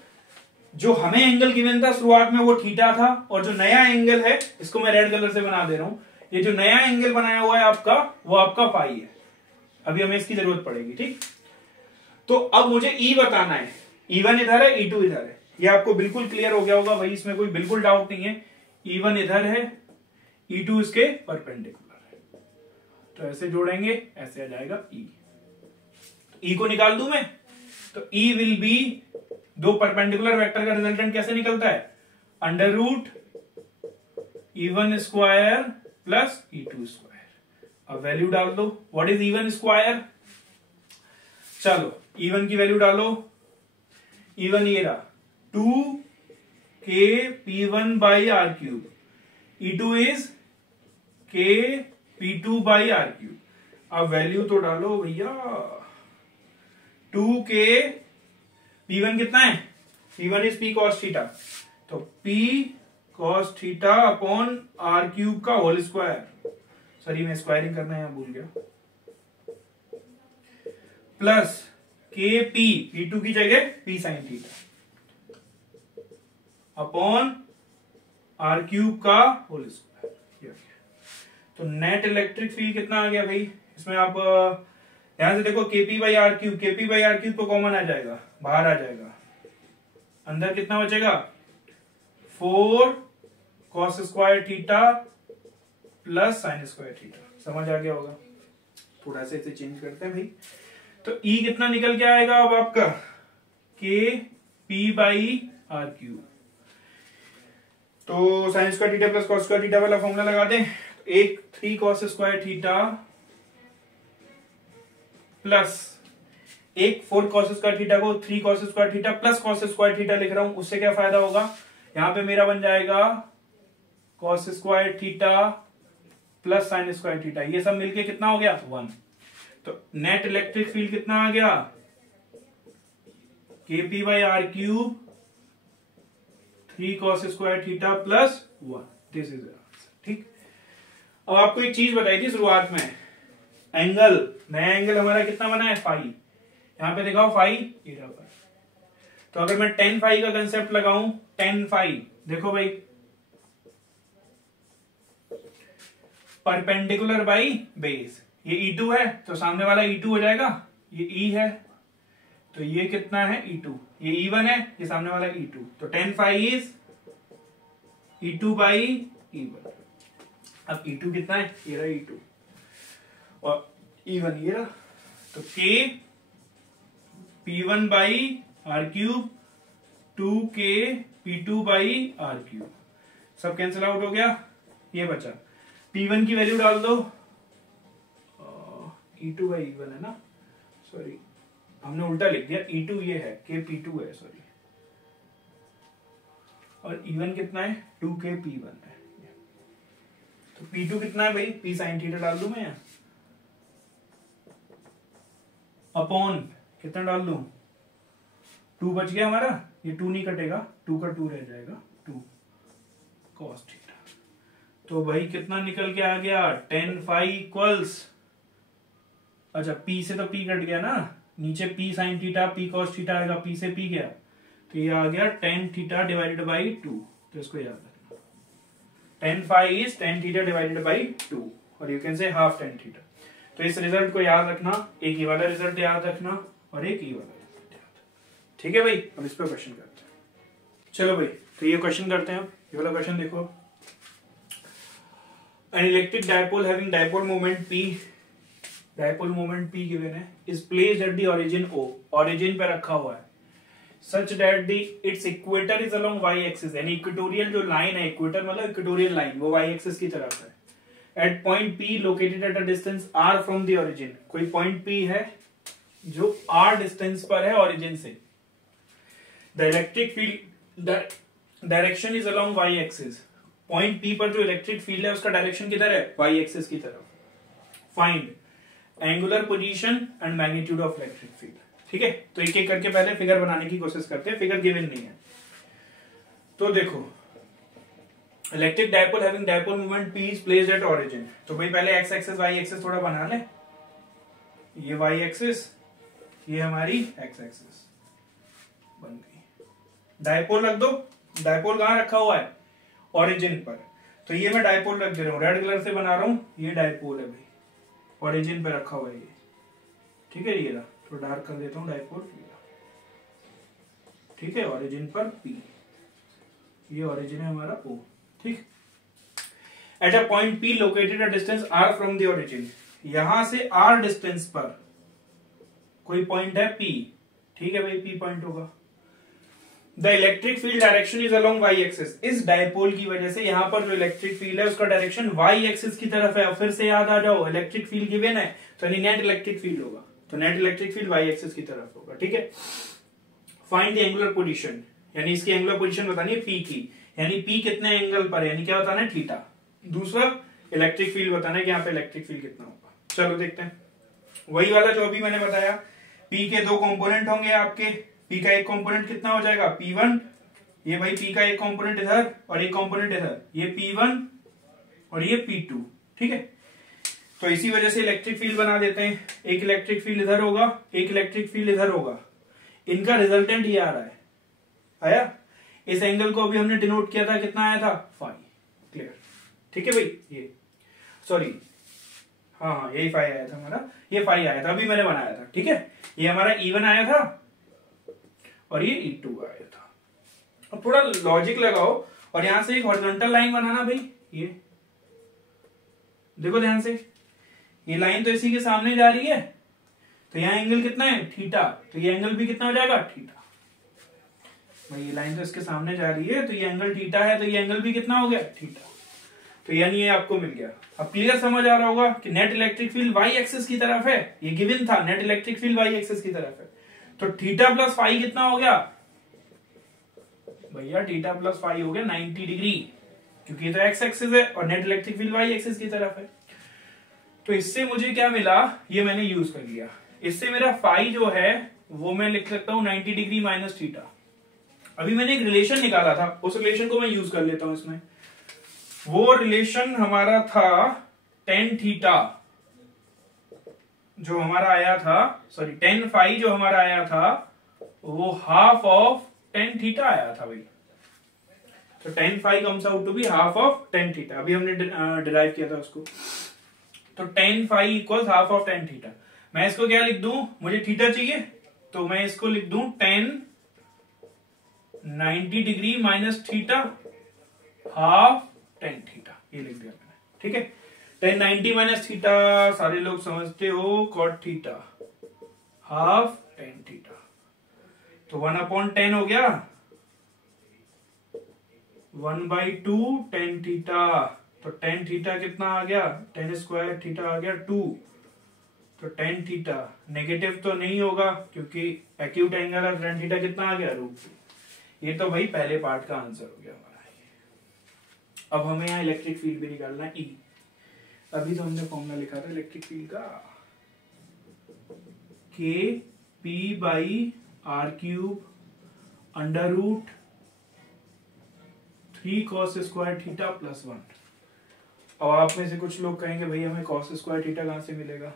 जो हमें एंगल गिवन था शुरुआत में वो थीटा था, और जो नया एंगल है इसको मैं रेड कलर से बना दे रहा हूं, ये जो नया एंगल बनाया हुआ है आपका वो आपका फाई है। अभी हमें इसकी जरूरत पड़ेगी, ठीक। तो अब मुझे E बताना है, E1 इधर है, E2 इधर है, ये आपको बिल्कुल क्लियर हो गया होगा भाई, इसमें कोई बिल्कुल डाउट नहीं है। E1 इधर है, E2 इसके परपेंडिकुलर है, तो ऐसे जोड़ेंगे ऐसे आ जाएगा E। तो E को निकाल दूं मैं, तो E विल बी, दो परपेंडिकुलर वेक्टर का रिजल्टेंट कैसे निकलता है √ E1 square plus E2 square. अब वैल्यू डाल दो, व्हाट इज E1 स्क्वायर, चलो E1 की वैल्यू डालो, E1 ये रहा 2kp1/r3, E2 इज kp2/r3। अब वैल्यू तो डालो भैया, 2k, P1 कितना है, P1 is P cos theta, तो P cos theta upon r³ का होल स्क्वायर, सॉरी मैं स्क्वायरिंग करना यहां भूल गया, प्लस kp, P2 की जगह P sin theta upon r³ का होल स्क्वायर। तो नेट इलेक्ट्रिक फील्ड कितना आ गया भाई, इसमें आप ध्यान से देखो, kp/r3 तो कॉमन आ जाएगा, बाहर आ जाएगा, अंदर कितना बचेगा 4 cos square theta plus sin square theta. समझ आ गया होगा, थोड़ा सा इसे चेंज करते हैं भाई। तो E कितना निकल के आएगा अब आपका kp/r3, तो sin square theta plus cos square theta वाला फॉर्मूला लगा दें, एक 3 cos स्क्वायर थीटा प्लस एक 4 cos स्क्वायर थीटा को 3 cos square theta plus cos square theta लिख रहा हूं, उससे क्या फायदा होगा, यहां पे मेरा बन जाएगा cos square theta plus sin square theta, ये सब मिलके कितना हो गया 1। तो नेट इलेक्ट्रिक फील्ड कितना आ गया kp/r3 3 cos square theta plus 1, this is answer, ठीक। अब आपको एक चीज बताई थी शुरुआत में, एंगल, नया एंगल हमारा कितना बना है फाई, यहां पे दिखाओ फाई, ये रहा फाई। तो अगर मैं tan फाई का कंसेप्ट लगाऊं, tan फाई देखो भाई, परपेंडिकुलर बाई बेस, ये E2 है तो सामने वाला E2 हो जाएगा, ये E है तो ये कितना है E2, ये E1 है, ये सामने वाला E2, तो tan फाई इज E2/E1। अब E2 कितना है, ये रहा E2 और E1 ये रहा, तो k p1 by R cube 2k p2 by R cube, सब कैंसिल आउट हो गया, ये बचा p1 की वैल्यू डाल दो, e2 बाई e1 है ना, सॉरी हमने उल्टा लिख दिया, e2 ये है k p2 है, सॉरी, और e1 कितना है 2k p1 है, तो p2 कितना है भाई, p sin थीटा डाल दूं मैं यहाँ, अपॉन कितना डाल दूं, 2 बच गया हमारा, ये 2 नहीं कटेगा, 2 का 2 रह जाएगा, 2 cos थीटा, तो भाई कितना निकल के आ गया, tan phi इक्वल्स, अच्छा p से तो p कट गया ना, नीचे p sin theta p cos theta आएगा, p से p गया, तो ये आ गया tan थीटा डिवाइडेड बाई 2, तो इसको याद रखना, tan phi is tan theta divided by 2, और you can say half tan theta, तो इस रिजल्ट को याद रखना, एक ये वाला रिजल्ट याद रखना और एक ये वाला रिजल्ट याद, ठीक है भाई। अब इस पर क्वेश्चन करते हैं, चलो भाई, तो ये क्वेश्चन करते हैं, ये वाला क्वेश्चन देखो, an electric dipole having dipole moment p, dipole moment p given है, is placed at the origin o, origin पे रखा हुआ है, such that the it's equator is along y axis, यानी इक्वेटोरियल जो लाइन है, इक्वेटर मतलब इक्वेटोरियल लाइन, वो y एक्सिस की तरफ है, at point p located at a distance r from the origin, कोई पॉइंट p है जो r डिस्टेंस पर है ओरिजिन से, the electric field direction is along y axis, point p पर जो इलेक्ट्रिक फील्ड है उसका डायरेक्शन किधर है, y एक्सिस की तरफ, find angular position and magnitude of electric field, ठीक है। तो एक एक करके पहले फिगर बनाने की कोशिश करते हैं, फिगर गिवन नहीं है, तो देखो electric dipole having dipole moment p is placed at origin, तो भाई पहले x एक्सिस y एक्सिस थोड़ा बना ले, ये y एक्सिस, ये हमारी x एक्सिस बन गई, डायपोल रख दो, डायपोल कहां रखा हुआ है, ओरिजिन पर, तो ये मैं डायपोल रख दे रहा हूं, रेड कलर से बना रहा हूं, ये डायपोल है भाई, ओरिजिन पे रखा हुआ है ये, ठीक है, ये रहा, तो डार्क कर देता हूं डायपोल, ठीक है, ओरिजिन पर P, ये ओरिजिन है हमारा O, ठीक, at a point P located a distance R from the origin, यहां से R डिस्टेंस पर कोई पॉइंट है P, ठीक है भाई, P पॉइंट होगा, the electric field direction is along y axis, इस डायपोल की वजह से यहाँ पर जो इलेक्ट्रिक फील्ड है उसका डायरेक्शन y एक्सिस की तरफ है, फिर से याद आ जाओ, इलेक्ट्रिक फील्ड गिवन है, तो नेट इलेक्ट्रिक फील्ड होगा, तो net electric field y axis की तरफ होगा, ठीक है। फाइंड द एंगुलर पोजीशन, यानी इसकी एंगुलर पोजीशन बतानी है p की, यानी p कितने एंगल पर है, यानी क्या बताना है, थीटा, दूसरा इलेक्ट्रिक फील्ड बताना है कि यहाँ पे इलेक्ट्रिक फील्ड कितना होगा, चलो देखते हैं, वही वाला जो अभी मैंने बताया, p के दो कंपोनेंट होंगे आपके, p का एक कंपोनेंट कितना हो जाएगा, p1, ये भाई p का एक कंपोनेंट इधर और एक कंपोनेंट इधर, ये p1 और ये p2, ठीक है, तो इसी वजह से इलेक्ट्रिक फील्ड बना देते हैं, एक इलेक्ट्रिक फील्ड इधर होगा, एक इलेक्ट्रिक फील्ड इधर होगा, इनका रिजल्टेंट ये आ रहा है, आया, इस एंगल को अभी हमने डिनोट किया था, कितना आया था, फाई, क्लियर, ठीक है भाई, ये सॉरी, हाँ यही फाई आया था हमारा, ये फाई आया था, अभी मैंने बनाया था, ठीक है, ये हमारा E1 आया था और ये E2 आया था, अब थोड़ा लॉजिक लगाओ और यहां से एक हॉरिजॉन्टल लाइन बनाना भाई, ये देखो ध्यान से, ये लाइन तो इसी के सामने जा रही है, तो यहाँ एंगल कितना है, थीटा, तो ये एंगल भी कितना हो जाएगा, थीटा, भाई ये लाइन तो इसके सामने जा रही है, तो ये एंगल थीटा है, तो ये एंगल भी कितना हो गया, थीटा, तो यानी ये आपको मिल गया। अब क्लियर समझ आ रहा होगा कि net electric field y axis की तरफ है, ये गिवन था, net electric field y axis की तरफ है, तो थीटा प्लस फाई कितना हो गया भैया, थीटा प्लस फाई हो गया 90 डिग्री, क्योंकि ये तो x एक्सिस है और net electric field y axis की तरफ है, तो इससे मुझे क्या मिला, ये मैंने यूज कर लिया, इससे मेरा फाई जो है वो मैं लिख सकता हूं 90 डिग्री माइनस थीटा, अभी मैंने एक रिलेशन निकाला था, उस रिलेशन को मैं यूज कर लेता हूं इसमें, वो रिलेशन हमारा था tan थीटा जो हमारा आया था, सॉरी tan फाई जो हमारा आया था, वो हाफ ऑफ tan थीटा आया था भाई, तो tan phi comes out to be half of tan theta, अभी हमने डिराइव किया था उसको, तो tan phi equals half of tan theta, मैं इसको क्या लिख दूं, मुझे थीटा चाहिए, तो मैं इसको लिख दूं tan 90 degree minus theta half tan theta, ये लिख दिया मैंने, ठीक है, tan 90 माइनस थीटा सारे लोग समझते हो cot theta, half tan theta, तो 1/10 हो गया, 1/2 टेन थीटा, तो टेन थीटा कितना आ गया, टेन स्क्वायर थीटा आ गया 2, तो टेन थीटा नेगेटिव तो नहीं होगा क्योंकि एक्यूट एंगल और टेन थीटा कितना आ गया √2। ये तो भाई पहले पार्ट का आंसर हो गया हमारा। अब हमें यहाँ इलेक्ट्रिक फील्ड भी निकालना है, ई। अभी तो हमने फॉर्मूला लिखा था इलेक्ट्रिक फील्ड का, K P by R cube √3 cos square theta plus 1। अब आप में से कुछ लोग कहेंगे भाई हमें cos स्क्वायर थीटा कहां से मिलेगा।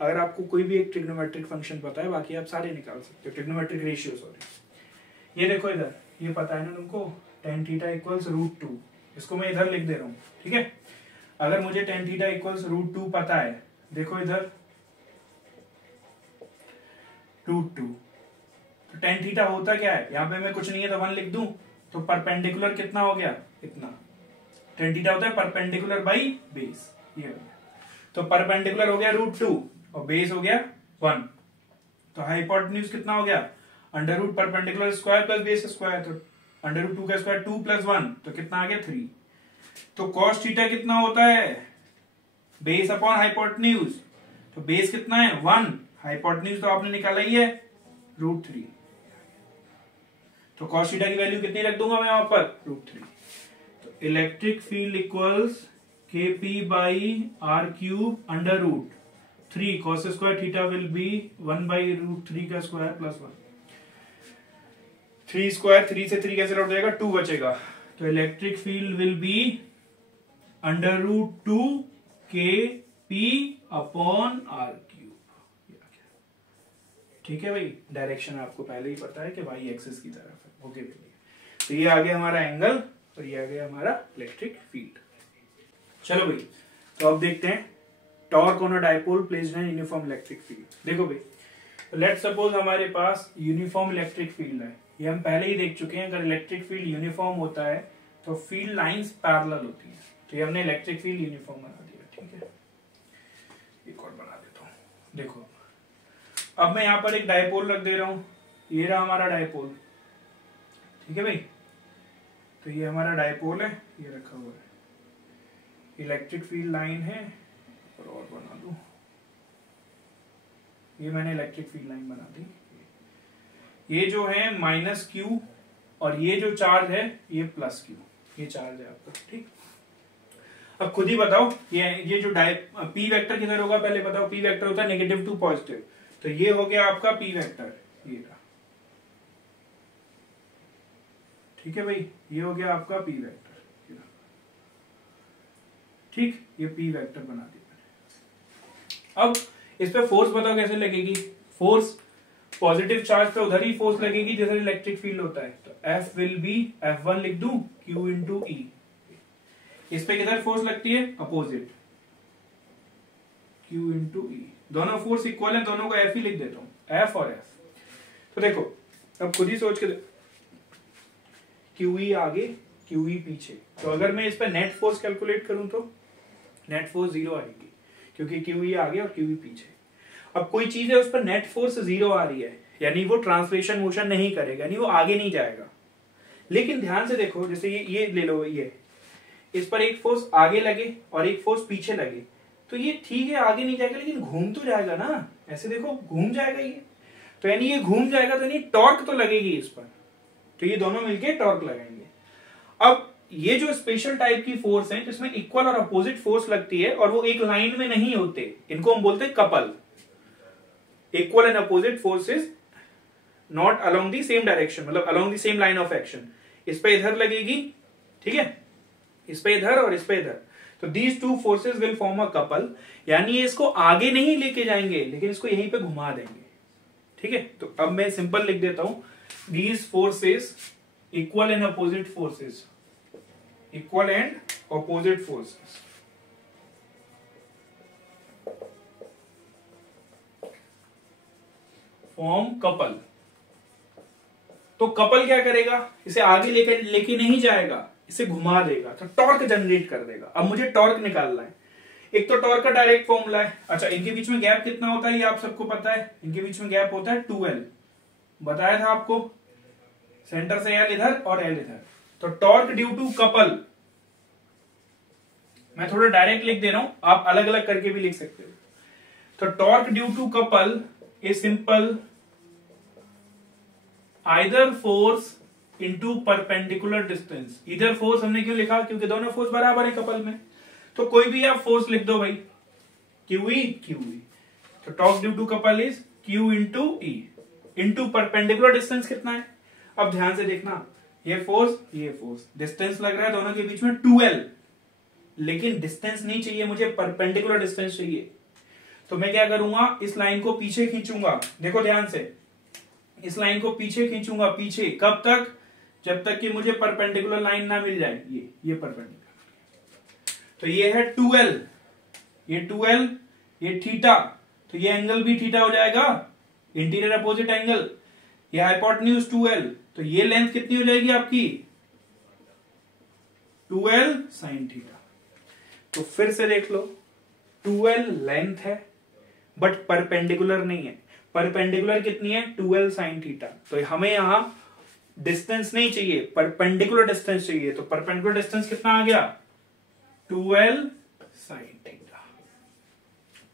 अगर आपको कोई भी एक ट्रिग्नोमेट्रिक फंक्शन पता है, बाकी आप सारे निकाल सकते हो, ट्रिग्नोमेट्रिक रेशियो सॉरी। ये देखो इधर, ये पता है ना तुमको, tan थीटा इक्वल्स √2, इसको मैं इधर लिख दे रहा हूँ, ठीक है। अगर मुझे tan थीटा इक्वल्स √2 पता है, देखो इधर √2, तो tan थीटा होता क्या है, यहाँ पे मैं कुछ नहीं है तो 1 लिख दूं, तो परपेंडिकुलर कितना हो गया, इतना। tan थीटा होता है परपेंडिकुलर बाई बेस, ये हो गया, तो परपेंडिकुलर हो गया √2 और बेस हो गया 1, तो हाइपोटेन्यूज कितना हो गया, √ perpendicular square plus base square, तो √2 का स्क्वायर 2 + 1, तो कितना आ गया 3। तो cos थीटा कितना होता है, बेस अपॉन हाइपोटेन्यूज, तो बेस कितना है 1, हाइपोटेन्यूज तो आपने निकाला ही है √3, तो cos थीटा की वैल्यू कितनी रख दूंगा मैं यहाँ पर, √3। तो electric field equals Kp by R cube √3 cos square theta will be 1/√3 का स्क्वायर प्लस 1। 3 स्क्वायर, 3 से 3 कैसे लौट जाएगा, 2 बचेगा, तो electric field will be √2 Kp upon R cube. ठीक है भाई, डायरेक्शन आपको पहले ही पता है कि वाई एक्सिस की तरफ है। ओके भाई, तो ये आ गया हमारा एंगल और ये आ गया हमारा इलेक्ट्रिक फील्ड। चलो भाई, तो अब देखते हैं torque on a dipole placed in uniform electric field. देखो भाई, तो लेट्स सपोज हमारे पास यूनिफॉर्म इलेक्ट्रिक फील्ड है, ये हम पहले ही देख चुके हैं। अगर इलेक्ट्रिक फील्ड यूनिफॉर्म होता है तो फील्ड लाइंस पैरेलल होती हैं, तो ये हमने इलेक्ट्रिक फील्ड यूनिफॉर्म बना दिया, ठीक है। एक और बना देता हूँ, देखो अब मैं यहाँ पर एक डाइपोल रख दे रहा हूँ, ये रहा हमारा डाइपोल, ठीक है भाई। तो ये हमारा डाइपोल है, ये रखा हुआ है, इलेक्ट्रिक फील्ड लाइन है, और बना दूं, ये मैंने इलेक्ट्रिक फील्ड लाइन बना दी। ये जो है -q और ये जो चार्ज है ये +q, ये चार्ज है आपका, ठीक। अब खुद ही बताओ ये जो p वेक्टर किधर होगा, पहले बताओ। p वेक्टर होता है नेगेटिव टू पॉजिटिव, तो ये हो गया आपका p वेक्टर, ये रहा, ठीक है भाई, ये हो गया आपका p वेक्टर, ठीक। ये p वेक्टर बना दिया। अब इस पे फोर्स बताओ कैसे लगेगी। फोर्स पॉजिटिव चार्ज पे उधर ही फोर्स लगेगी जिधर इलेक्ट्रिक फील्ड होता है, तो F विल बी F1 लिख दूं Q इंटू E। इस पे किधर फोर्स लगती है, अपोजिट, Q इंटू E। दोनों फोर्स इक्वल है, दोनों को F ही लिख देता हूं, F और F। तो देखो अब खुद ही सोच के QE आगे QE पीछे, तो अगर मैं इस पे नेट फोर्स कैलकुलेट करूं तो नेट फोर्स 0 आएगी, क्योंकि QE आगे और QE पीछे। अब कोई चीज है उस पर नेट फोर्स 0 आ रही है, यानी वो ट्रांसलेशन मोशन नहीं करेगा, यानी वो आगे नहीं जाएगा। लेकिन ध्यान से देखो, जैसे ये ले लो, ये इस पर एक फोर्स आगे लगे और एक फोर्स पीछे लगे, तो ये ठीक है आगे नहीं जाएगा, लेकिन घूम तो जाएगा ना, ऐसे देखो घूम जाएगा ये, तो यानी ये घूम जाएगा, तो यानी टॉर्क तो लगेगी इस पर, तो ये दोनों मिलके टॉर्क लगाएंगे। अब ये जो स्पेशल टाइप की फोर्स है जिसमें इक्वल और अपोजिट फोर्स लगती है और वो एक लाइन में नहीं होते, इनको हम बोलते हैं couple. Equal and opposite forces not along the same direction, मतलब along the same line of action. इस पे इधर लगेगी, ठीक है, इस पे इधर और इस पे इधर, तो these two forces will form a couple, यानी इसको आगे नहीं लेके जाएंगे लेकिन इसको यहीं पे घुमा देंगे, ठीक है। तो अब मैं सिंपल लिख देता हूं, these forces equal and opposite forces, equal and opposite forces form couple. तो कपल क्या करेगा, इसे आगे लेके नहीं जाएगा, इसे घुमा देगा, तो टॉर्क जनरेट कर देगा। अब मुझे टॉर्क निकालना है, एक तो टॉर्क का डायरेक्ट फॉर्मूला है। अच्छा, इनके बीच में गैप कितना होता है ये आप सबको पता है, इनके बीच में गैप होता है 2L, बताया था आपको, सेंटर से L इधर और L इधर। तो टॉर्क ड्यू टू कपल, मैं थोड़ा डायरेक्ट लिख दे रहा हूं, आप अलग अलग करके भी लिख सकते हो। तो torque due to couple is simple either force into perpendicular distance. इधर फोर्स हमने क्यों लिखा, क्योंकि दोनों फोर्स बराबर है कपल में, तो कोई भी आप फोर्स लिख दो भाई, QE QE। तो torque due to couple is Q into E into perpendicular distance कितना है। अब ध्यान से देखना, ये फोर्स, डिस्टेंस लग रहा है दोनों के बीच में 2L, लेकिन डिस्टेंस नहीं चाहिए मुझे, परपेंडिकुलर डिस्टेंस चाहिए। तो मैं क्या करूंगा, इस लाइन को पीछे खींचूंगा, देखो ध्यान से, इस लाइन को पीछे खींचूंगा, पीछे कब तक, जब तक कि मुझे परपेंडिकुलर लाइन ना मिल जाए, ये परपेंडिकुलर। तो ये है 2L, ये 2L, ये थीटा, तो ये एंगल भी थीटा हो जाएगा, इंटीरियर अपोजिट एंगल। ये हाइपोटेन्यूज 2L, तो ये लेंथ कितनी हो जाएगी आपकी 2L साइन थीटा। तो फिर से देख लो, 2L लेंथ है बट परपेंडिकुलर नहीं है, परपेंडिकुलर कितनी है 2L साइन थीटा। तो हमें यहां डिस्टेंस नहीं चाहिए, परपेंडिकुलर डिस्टेंस चाहिए। तो परपेंडिकुलर डिस्टेंस कितना आ गया 2L साइन थीटा।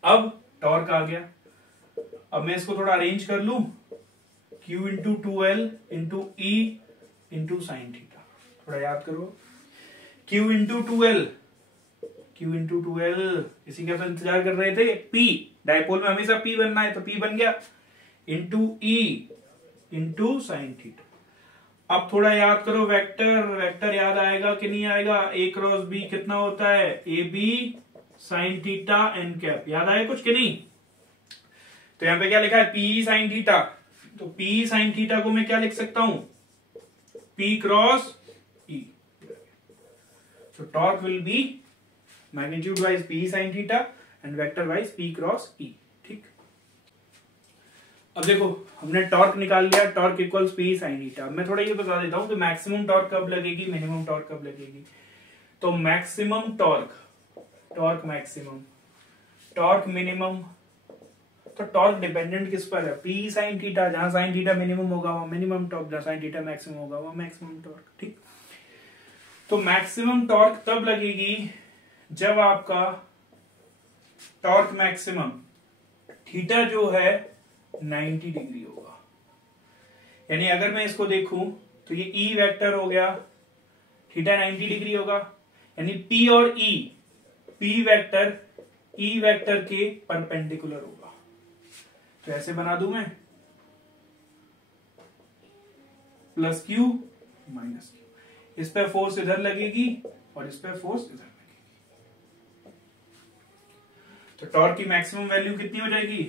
अब टॉर्क आ गया, अब मैं इसको थोड़ा अरेंज कर लूं, Q into 2L into E into sine theta. थोड़ा याद करो, Q into 2L, Q into 2L, इसी का तो इंतजार कर रहे थे, P, डायपोल में हमेशा P बनना है तो P बन गया, into E into sine theta. अब थोड़ा याद करो, वेक्टर याद आएगा कि नहीं आएगा, A क्रॉस B कितना होता है, AB sine theta N cap, याद आया कुछ कि नहीं। तो यहां पे क्या लिखा है, P साइन थीटा, तो P साइन थीटा को मैं क्या लिख सकता हूं, P cross E। So torque will be magnitude wise P sin theta and vector wise P cross E, ठीक। अब देखो हमने टॉर्क निकाल लिया, torque equals P sin theta. अब मैं थोड़ा ये बता देता हूं कि मैक्सिमम टॉर्क कब लगेगी, मिनिमम टॉर्क कब लगेगी। तो maximum torque maximum, torque minimum, तो टॉर्क डिपेंडेंट किस पर है, P sin थीटा, जहां sin थीटा मिनिमम होगा वहां मिनिमम टॉर्क, जहां sin थीटा मैक्सिमम होगा वहां मैक्सिमम टॉर्क, ठीक। तो मैक्सिमम टॉर्क तब लगेगी जब आपका टॉर्क मैक्सिमम थीटा जो है 90 डिग्री होगा। यानी अगर मैं इसको देखूं तो ये E वेक्टर हो गया, थीटा 90 डिग्री होगा, यानी P और E, P vector E vector के परपेंडिकुलर होगा। तो ऐसे बना दूं मैं, प्लस Q माइनस Q, इस पे फोर्स इधर लगेगी और इस पे फोर्स इधर लगेगी। तो टॉर्क की मैक्सिमम वैल्यू कितनी हो जाएगी,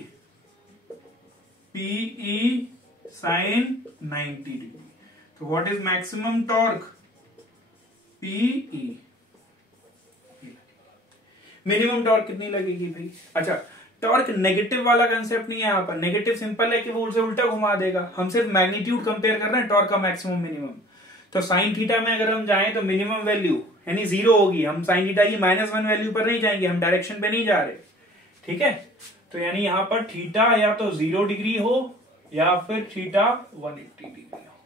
PE साइन 90 डिग्री। तो what is maximum torque, PE। Minimum torque कितनी लगेगी भाई। अच्छा, टॉर्क नेगेटिव वाला कंसेप्ट नहीं है यहाँ पर, नेगेटिव सिंपल है कि वो उसे उल्टा घुमा देगा, हम सिर्फ मैग्नीट्यूड कंपेयर कर रहे हैं, टॉर्क का मैक्सिमम मिनिमम। तो साइन थीटा में अगर हम जाएं तो मिनिमम वैल्यू यानी 0 होगी, हम साइन थीटा की -1 वैल्यू पर नहीं जाएंगे, हम डायरेक्शन पे नहीं जा रहे, ठीक है। तो यानी यहां पर थीटा या तो 0 डिग्री हो या फिर थीटा 180 डिग्री हो,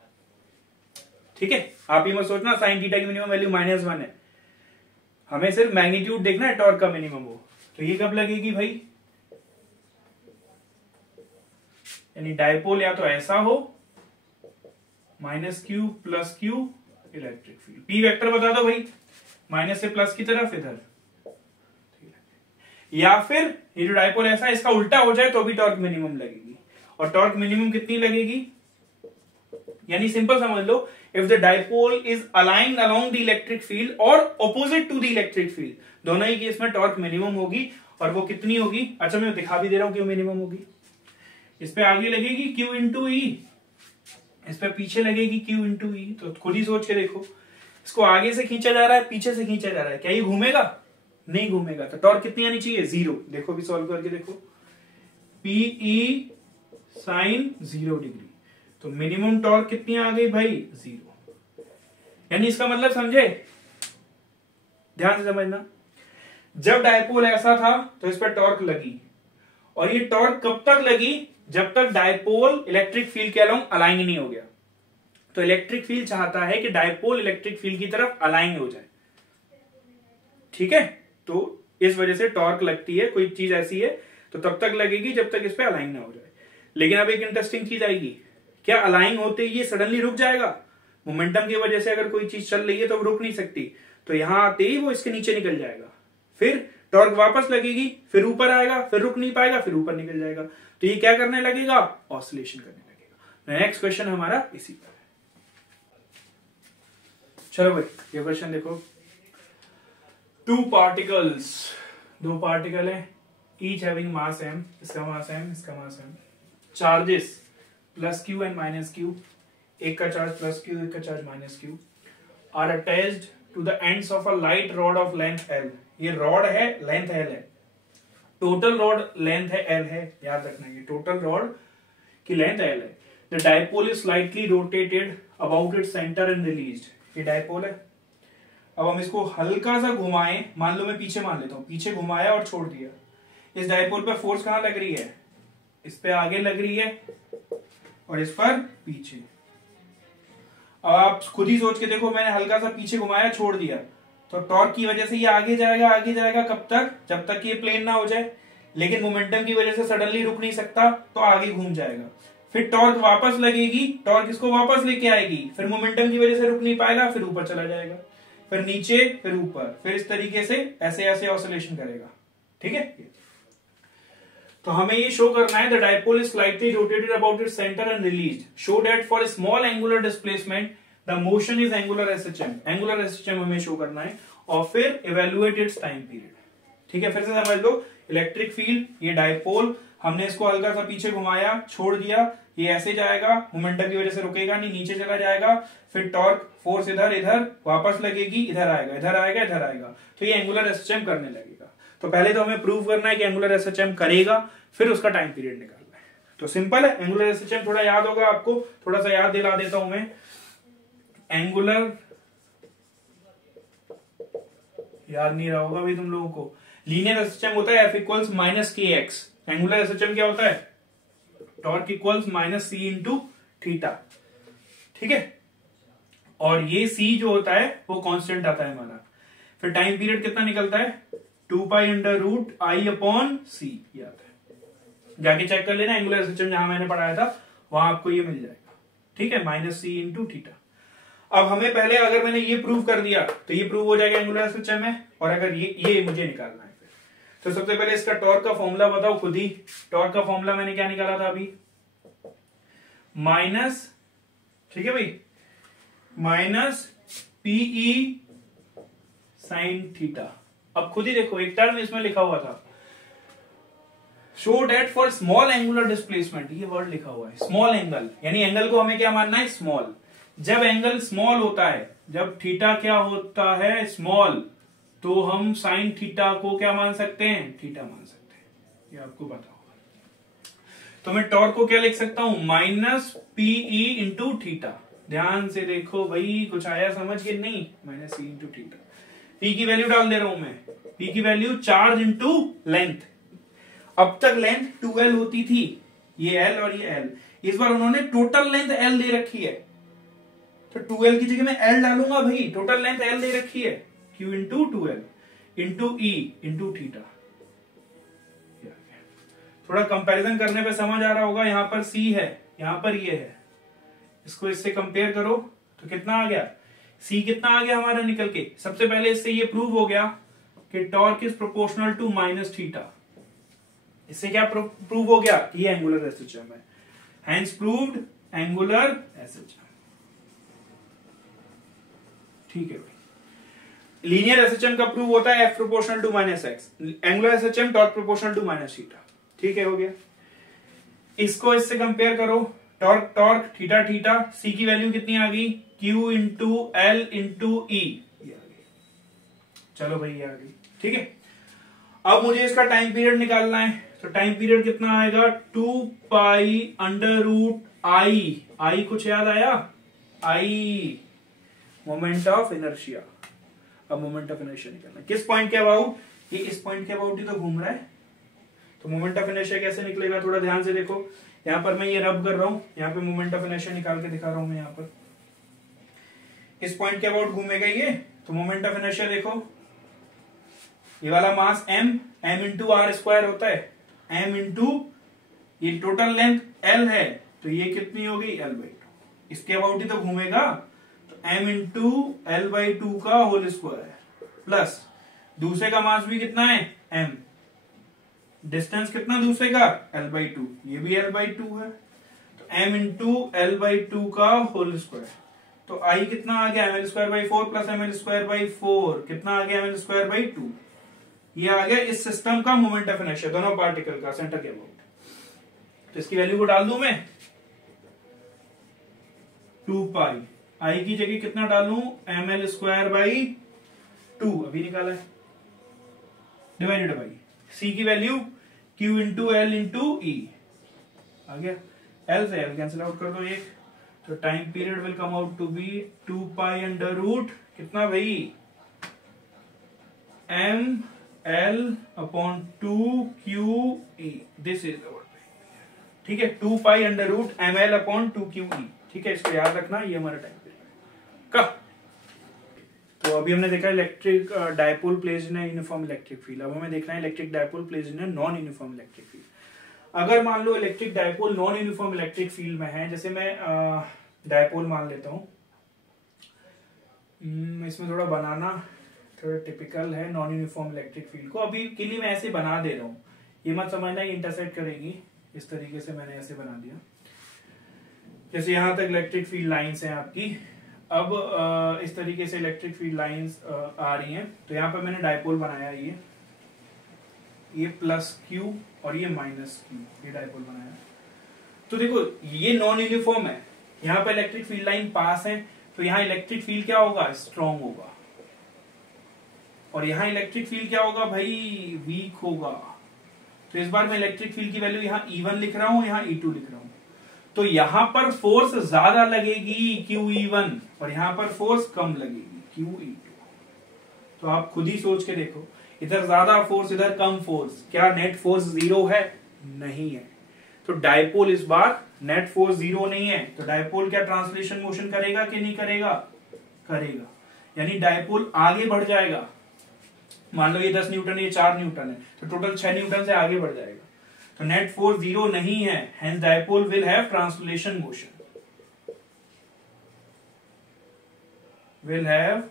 ठीक है। आप ये मत सोचना साइन थीटा की मिनिमम वैल्यू -1 है, हमें सिर्फ मैग्नीट्यूड देखना है टॉर्क का मिनिमम हो। तो ये कब लगेगी भाई, यानी डायपोल या तो ऐसा हो, -Q + Q electric field, P vector बता दो भाई, माइनस से प्लस की तरफ इधर, या फिर ये जो डायपोल ऐसा इसका उल्टा हो जाए तो भी टॉर्क मिनिमम लगेगी। और टॉर्क मिनिमम कितनी लगेगी, यानी सिंपल समझ लो, if the dipole is aligned along the electric field और opposite to the electric field, दोनों ही केस में टॉर्क मिनिमम होगी। और वो कितनी होगी, अच्छा मैं दिखा भी दे रहा हूं क्यों मिनिमम होगी। इस पे आगे लगेगी Q इंटू E, इस पे पीछे लगेगी Q इंटू E। तो खुद ही सोच के देखो, इसको आगे से खींचा जा रहा है, पीछे से खींचा जा रहा है, क्या ये घूमेगा, नहीं घूमेगा। तो टॉर्क कितनी आनी चाहिए, 0। देखो भी सॉल्व करके देखो, PE साइन 0 डिग्री, तो मिनिमम टॉर्क कितनी आ गई भाई, 0। यानी इसका मतलब समझे, ध्यान से समझना, जब डायपोल ऐसा था तो इस पर टॉर्क लगी, और ये टॉर्क कब तक लगी, जब तक डायपोल इलेक्ट्रिक फील्ड के अलोंग अलाइन नहीं हो गया। तो इलेक्ट्रिक फील्ड चाहता है कि डायपोल इलेक्ट्रिक फील्ड की तरफ अलाइन हो जाए, ठीक है। तो इस वजह से टॉर्क लगती है, कोई चीज ऐसी है तो तब तक लगेगी जब तक इस पे अलाइन ना हो जाए। लेकिन अब एक इंटरेस्टिंग चीज आएगी, क्या अलाइन होते ही ये सडनली रुक जाएगा? मोमेंटम की वजह से अगर कोई चीज चल रही है तो रुक नहीं सकती, तो यहां आते ही वो इसके नीचे निकल जाएगा, फिर टॉर्क वापस लगेगी, फिर ऊपर आएगा, फिर रुक नहीं पाएगा, फिर ऊपर निकल जाएगा। तो ये क्या करने लगेगा? ऑसिलेशन करने लगेगा। नेक्स्ट क्वेश्चन हमारा इसी पर है। चलो भाई ये क्वेश्चन देखो, टू पार्टिकल्स, दो पार्टिकल है, ईच हैविंग मास m, इसका मास m, इसका mass m, charges plus q and minus q, एक का चार्ज प्लस q, एक का charge minus q, are attached to the ends of a light rod of length l। ये rod है, length l है, total rod length है l है, याद रखना ये टोटल रॉड की लेंथ l है। The dipole is slightly rotated about its centre and released. ये डायपोल है, अब हम इसको हल्का सा घुमाएं, मान लो मैं पीछे मान लेता हूं, पीछे घुमाया और छोड़ दिया, इस डायपोल पर फोर्स कहां लग रही है? इस पे आगे लग रही है और इस पर पीछे। अब आप खुद ही सोच के देखो, मैंने हल्का सा पीछे घुमाया, छोड़ दिया, तो टॉर्क की वजह से ये आगे जाएगा, आगे जाएगा, कब तक? जब तक ये प्लेन ना हो जाए। लेकिन मोमेंटम की वजह से सडनली रुक नहीं सकता, तो आगे घूम जाएगा, फिर टॉर्क वापस लगेगी, टॉर्क इसको वापस लेके आएगी, फिर मोमेंटम की वजह से रुक नहीं पाएगा, फिर ऊपर चला जाएगा, फिर नीचे, फिर ऊपर, फिर इस तरीके से ऐसे ऐसे ऑसिलेशन करेगा, ठीक है। तो हमें ये शो करना है, the dipole is slightly rotated about its centre and released, show that for small angular displacement the motion is angular SHM, angular SHM हमें शो करना है, और फिर इवेल्युएट इट्स टाइम पीरियड, ठीक है। फिर से समझ लो, इलेक्ट्रिक फील्ड, ये डायपोल, हमने इसको हल्का सा पीछे घुमाया, छोड़ दिया, ये ऐसे जाएगा, मोमेंटम की वजह से रुकेगा नहीं, नीचे चला जाएगा, फिर टॉर्क फोर्स इधर इधर वापस लगेगी, इधर आएगा, इधर आएगा, इधर आएगा, तो ये एंगुलर एसएचएम करने लगेगा। तो पहले तो हमें प्रूव करना है कि एंगुलर एसएचएम करेगा, फिर उसका टाइम पीरियड निकालना है। तो सिंपल है, एंगुलर एसएचएम थोड़ा याद होगा आपको, थोड़ा सा याद दिला देता हूं मैं। एंगुलर याद नहीं रहा होगा अभी तुम लोगों को, लीनियर एसएचएम होता है F इक्वल्स माइनस के एक्स, एंगुलर एसएचएम क्या होता है? Torque equals minus C into theta, ठीक है। और ये सी जो होता है वो कांस्टेंट आता है हमारा। फिर टाइम पीरियड कितना निकलता है? 2 pi under root I upon C, ये आता है, जाके चेक कर लेना, एंगुलर एसएचएम जहां मैंने पढ़ाया था वहां आपको ये मिल जाएगा, ठीक है, माइनस सी इंटू थीटा। अब हमें पहले, अगर मैंने ये प्रूव कर दिया तो ये प्रूव हो जाएगा एंगुलर एसएचएम में, और अगर ये मुझे निकालना है, तो सबसे पहले इसका टॉर्क का फॉर्मूला बताओ खुद ही। टॉर्क का फॉर्मूला मैंने क्या निकाला था अभी? माइनस, ठीक है भाई, माइनस पीई साइन थीटा। अब खुद ही देखो, एक टर्म इसमें लिखा हुआ था, show that for small angular displacement, ये वर्ड लिखा हुआ है, स्मॉल एंगल, यानी एंगल को हमें क्या मानना है? स्मॉल। जब एंगल स्मॉल होता है, जब थीटा क्या होता है? स्मॉल, तो हम साइन थीटा को क्या मान सकते हैं? थीटा मान सकते हैं, ये आपको पता होगा। तो मैं टॉर्क को क्या लिख सकता हूं? Minus PE into theta. ध्यान से देखो भाई, कुछ आया समझ के? नहीं, minus C into theta. P की वैल्यू डाल दे रहा हूं मैं, पी की वैल्यू चार्ज इंटू लेंथ। अब तक लेंथ 2l होती थी, ये l और ये l, इस बार उन्होंने टोटल लेंथ l दे रखी है, तो 2l की जगह मैं l डालूंगा भाई, टोटल लेंथ l दे रखी है, q into 2l into e into theta. थोड़ा कंपैरिजन करने पे समझ आ रहा होगा, यहां पर c है, यहां पर ये है, इसको इससे कंपेयर करो तो कितना आ गया? c कितना आ गया हमारा निकल के? सबसे पहले इससे ये प्रूव हो गया कि torque is proportional to minus theta. इससे क्या प्रूव हो गया? ये एंगुलर एसएचएम है, हेंस प्रूव्ड एंगुलर एसएचएम, ठीक है भाई। लीनियर एसएचएम का प्रूव होता है F proportional to minus X, angular SHM torque proportional to minus theta, ठीक है, हो गया। इसको इससे कंपेयर करो, torque torque theta theta, C की वैल्यू कितनी आ गई? Q into L into E, चलो भाई ये आ गई, ठीक है। अब मुझे इसका टाइम पीरियड निकालना है, तो टाइम पीरियड कितना आएगा? 2 पाई अंडर रूट आई, आई कुछ याद आया? आई मोमेंट ऑफ इनर्शिया। अब मोमेंट ऑफ इनर्शिया निकालना किस पॉइंट के अबाउट? ये इस पॉइंट के अबाउट ही तो घूम रहा है, तो मोमेंट ऑफ इनर्शिया कैसे निकलेगा, थोड़ा ध्यान से देखो। यहाँ पर मैं ये रब कर रहा हूं, यहाँ पे मोमेंट ऑफ इनर्शिया निकाल के दिखा रहा हूं मैं। यहाँ पर इस पॉइंट के अबाउट घूमेगा ये, तो मोमेंट ऑफ इनर्शिया देखो, ये वाला मास m इंटू आर स्क्वायर होता है, m इंटू ये टोटल लेंथ l है, तो ये कितनी होगी l/2, इसके अबाउट ही तो घूमेगा, तो m इंटू l/2 का होल स्क्वायर प्लस दूसरे का मास भी कितना है m, डिस्टेंस कितना दूसरे का l/2, ये भी l/2 है, तो m इंटू l/2 का होल स्क्वायर, तो I कितना आ गया ml²/4 प्लस ml²/4 कितना आ गया ml²/2, ये आ गया इस सिस्टम का मोमेंट ऑफ इनर्शिया, दोनों पार्टिकल का सेंटर के अबाउट। तो इसकी वैल्यू को डाल दूं मैं 2π, I की जगह कितना डालूं ml²/2 अभी निकाला है, डिवाइडेड बाई C की value Q into L into E आ गया, L से L कैंसिल आउट कर दो एक, तो time period will come out to be 2π कितना भाई ml/2QE, दिस इज अवर, ठीक है 2π√ml/2QE, ठीक है, इसको याद रखना, ये हमारा टाइम पीरियड का। तो अभी हमने देखा electric dipole placed in uniform electric field, अब हमें देखना है electric dipole placed in non uniform electric field. अगर मान लो electric dipole non uniform electric field में है, जैसे मैं डायपोल मान लेता हूं, इसमें थोड़ा बनाना थोड़ा टिपिकल है नॉन यूनिफॉर्म इलेक्ट्रिक फील्ड को, अभी के लिए मैं ऐसे बना दे रहा हूं, ये मत समझना कि इंटरसेक्ट करेगी, इस तरीके से मैंने ऐसे बना दिया, जैसे यहां तक इलेक्ट्रिक फील्ड लाइंस हैं आपकी, अब इस तरीके से इलेक्ट्रिक फील्ड लाइंस आ रही हैं, तो यहाँ पर मैंने डायपोल बनाया, ये प्लस Q और ये माइनस Q, ये डायपोल बनाया। तो देखो ये नॉन यूनिफॉर्म है, यहाँ पर इलेक्ट्रिक फील्ड लाइन पास है, तो यहाँ इलेक्ट्रिक फील्ड क्या होगा स्ट्रॉन्ग होगा, और यहाँ इलेक्ट्रिक फील्ड क्या होगा भाई वीक होगा। तो इस बार मैं इलेक्ट्रिक फील्ड की वैल्यू यहाँ E1 लिख रहा हूँ, यहाँ E2 लिख रहा हूँ, तो यहाँ पर फोर्स ज्यादा लगेगी QE1 और यहाँ पर फोर्स कम लगेगी QE2। तो आप खुद ही सोच के देखो, इधर ज्यादा फोर्स इधर कम फोर्स, क्या नेट फोर्स 0 है? नहीं है। तो डायपोल इस बार नेट फोर्स 0 नहीं है, तो डायपोल क्या ट्रांसलेशन मोशन करेगा कि नहीं करेगा? करेगा, यानी डायपोल आगे बढ़ जाएगा। मान लो ये 10 न्यूटन ये 4 न्यूटन है, तो टोटल 6 न्यूटन से आगे बढ़ जाएगा, तो नेट फोर्स 0 नहीं है, hence dipole will have translation motion, will have.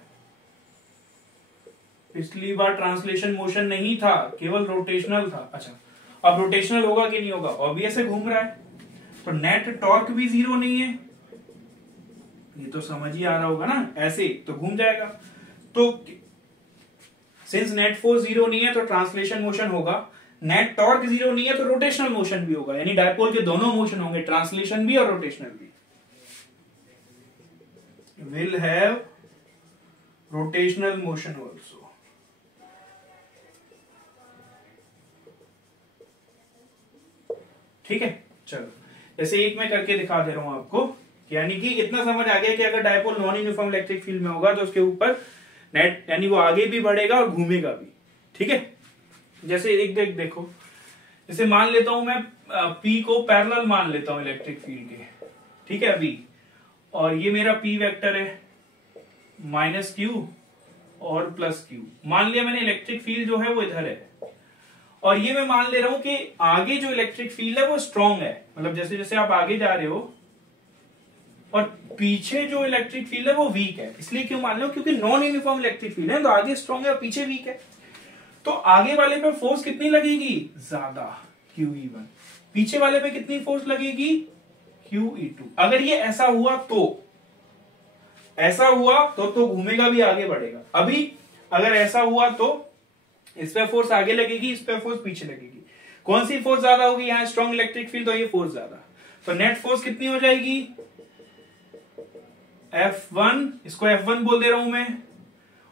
पिछली बार ट्रांसलेशन मोशन नहीं था, केवल रोटेशनल था। अच्छा, अब रोटेशनल होगा कि नहीं होगा? ऑब्वियस है, घूम रहा है, तो नेट टॉर्क भी 0 नहीं है, ये तो समझ ही आ रहा होगा ना, ऐसे तो घूम जाएगा। तो सिंस नेट फोर्स 0 नहीं है तो ट्रांसलेशन मोशन होगा, नेट टॉर्क 0 नहीं है तो रोटेशनल मोशन भी होगा, यानी डायपोल के दोनों मोशन होंगे, ट्रांसलेशन भी और रोटेशनल भी। Will have rotational motion also. ठीक है, चलो जैसे एक मैं करके दिखा दे रहा हूं आपको, यानी कि इतना समझ आ गया कि अगर dipole non uniform electric field में होगा तो उसके ऊपर नेट, यानी वो आगे भी बढ़ेगा और घूमेगा भी। ठीक है, जैसे एक देखो, जैसे मान लेता हूं मैं P को पैरेलल मान लेता हूं इलेक्ट्रिक फील्ड के, ठीक है अभी, और ये मेरा P वेक्टर है माइनस Q और प्लस Q। मान लिया मैंने इलेक्ट्रिक फील्ड जो है वो इधर है, और ये मैं मान ले रहा हूं कि आगे जो इलेक्ट्रिक फील्ड है वो स्ट्रांग है, मतलब जैसे जैसे आप आगे जा रहे हो, और पीछे जो इलेक्ट्रिक फील्ड है वो वीक है। इसलिए क्यों मान लो? क्योंकि नॉन यूनिफॉर्म इलेक्ट्रिक फील्ड है, तो आगे स्ट्रांग है और पीछे वीक है, तो आगे वाले पे फोर्स कितनी लगेगी? ज्यादा, QE1। पीछे वाले पे कितनी फोर्स लगेगी? QE2। अगर ये ऐसा हुआ तो घूमेगा भी, आगे बढ़ेगा। अभी अगर ऐसा हुआ तो इस पे फोर्स आगे लगेगी, इस पे फोर्स पीछे लगेगी। कौन सी फोर्स ज्यादा होगी? यहाँ स्ट्रॉन्ग इलेक्ट्रिक फील्ड, तो ये फोर्स ज्यादा, तो नेट फोर्स कितनी हो जाएगी? F1, इसको F1 बोल दे रहा हूं मैं,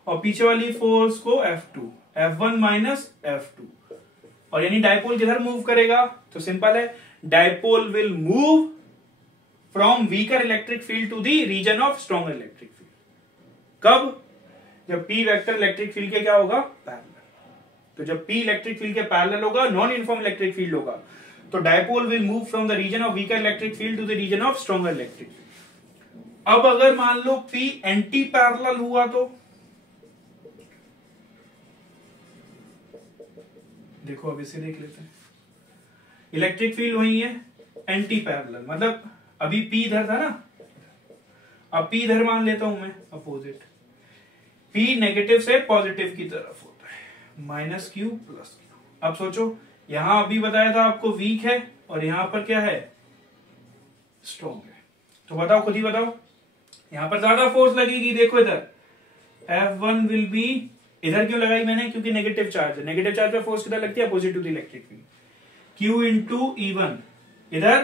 और पीछे वाली फोर्स को F2, F1 माइनस F2। और यानी डायपोल किधर मूव करेगा? तो सिंपल है, dipole will move from weaker electric field to the region of stronger electric field. कब? जब P वेक्टर इलेक्ट्रिक फील्ड के क्या होगा? पैरेलल। तो जब P इलेक्ट्रिक फील्ड के पैरेलल होगा, नॉन यूनिफॉर्म इलेक्ट्रिक फील्ड होगा, तो dipole will move from the region of weaker electric field to the region of stronger electric field. अब अगर मान लो P एंटी पैरेलल हुआ तो देखो, अब इसे देख लेते हैं। इलेक्ट्रिक फील्ड वही है, एंटी पैरेलल, मतलब अभी P इधर था ना, अब P इधर मान लेता हूं मैं अपोजिट। P नेगेटिव से पॉजिटिव की तरफ होता है, माइनस क्यू प्लस क्यू। अब सोचो, यहां अभी बताया था आपको वीक है और यहां पर क्या है, स्ट्रॉन्ग है। तो बताओ, खुद ही बताओ, यहां पर ज्यादा फोर्स लगेगी। देखो इधर F1 विल बी, इधर क्यों लगाई मैंने, क्योंकि नेगेटिव चार्ज है। नेगेटिव चार्ज पे फोर्स किधर लगती है, opposite to the electric field. Q into E1 इधर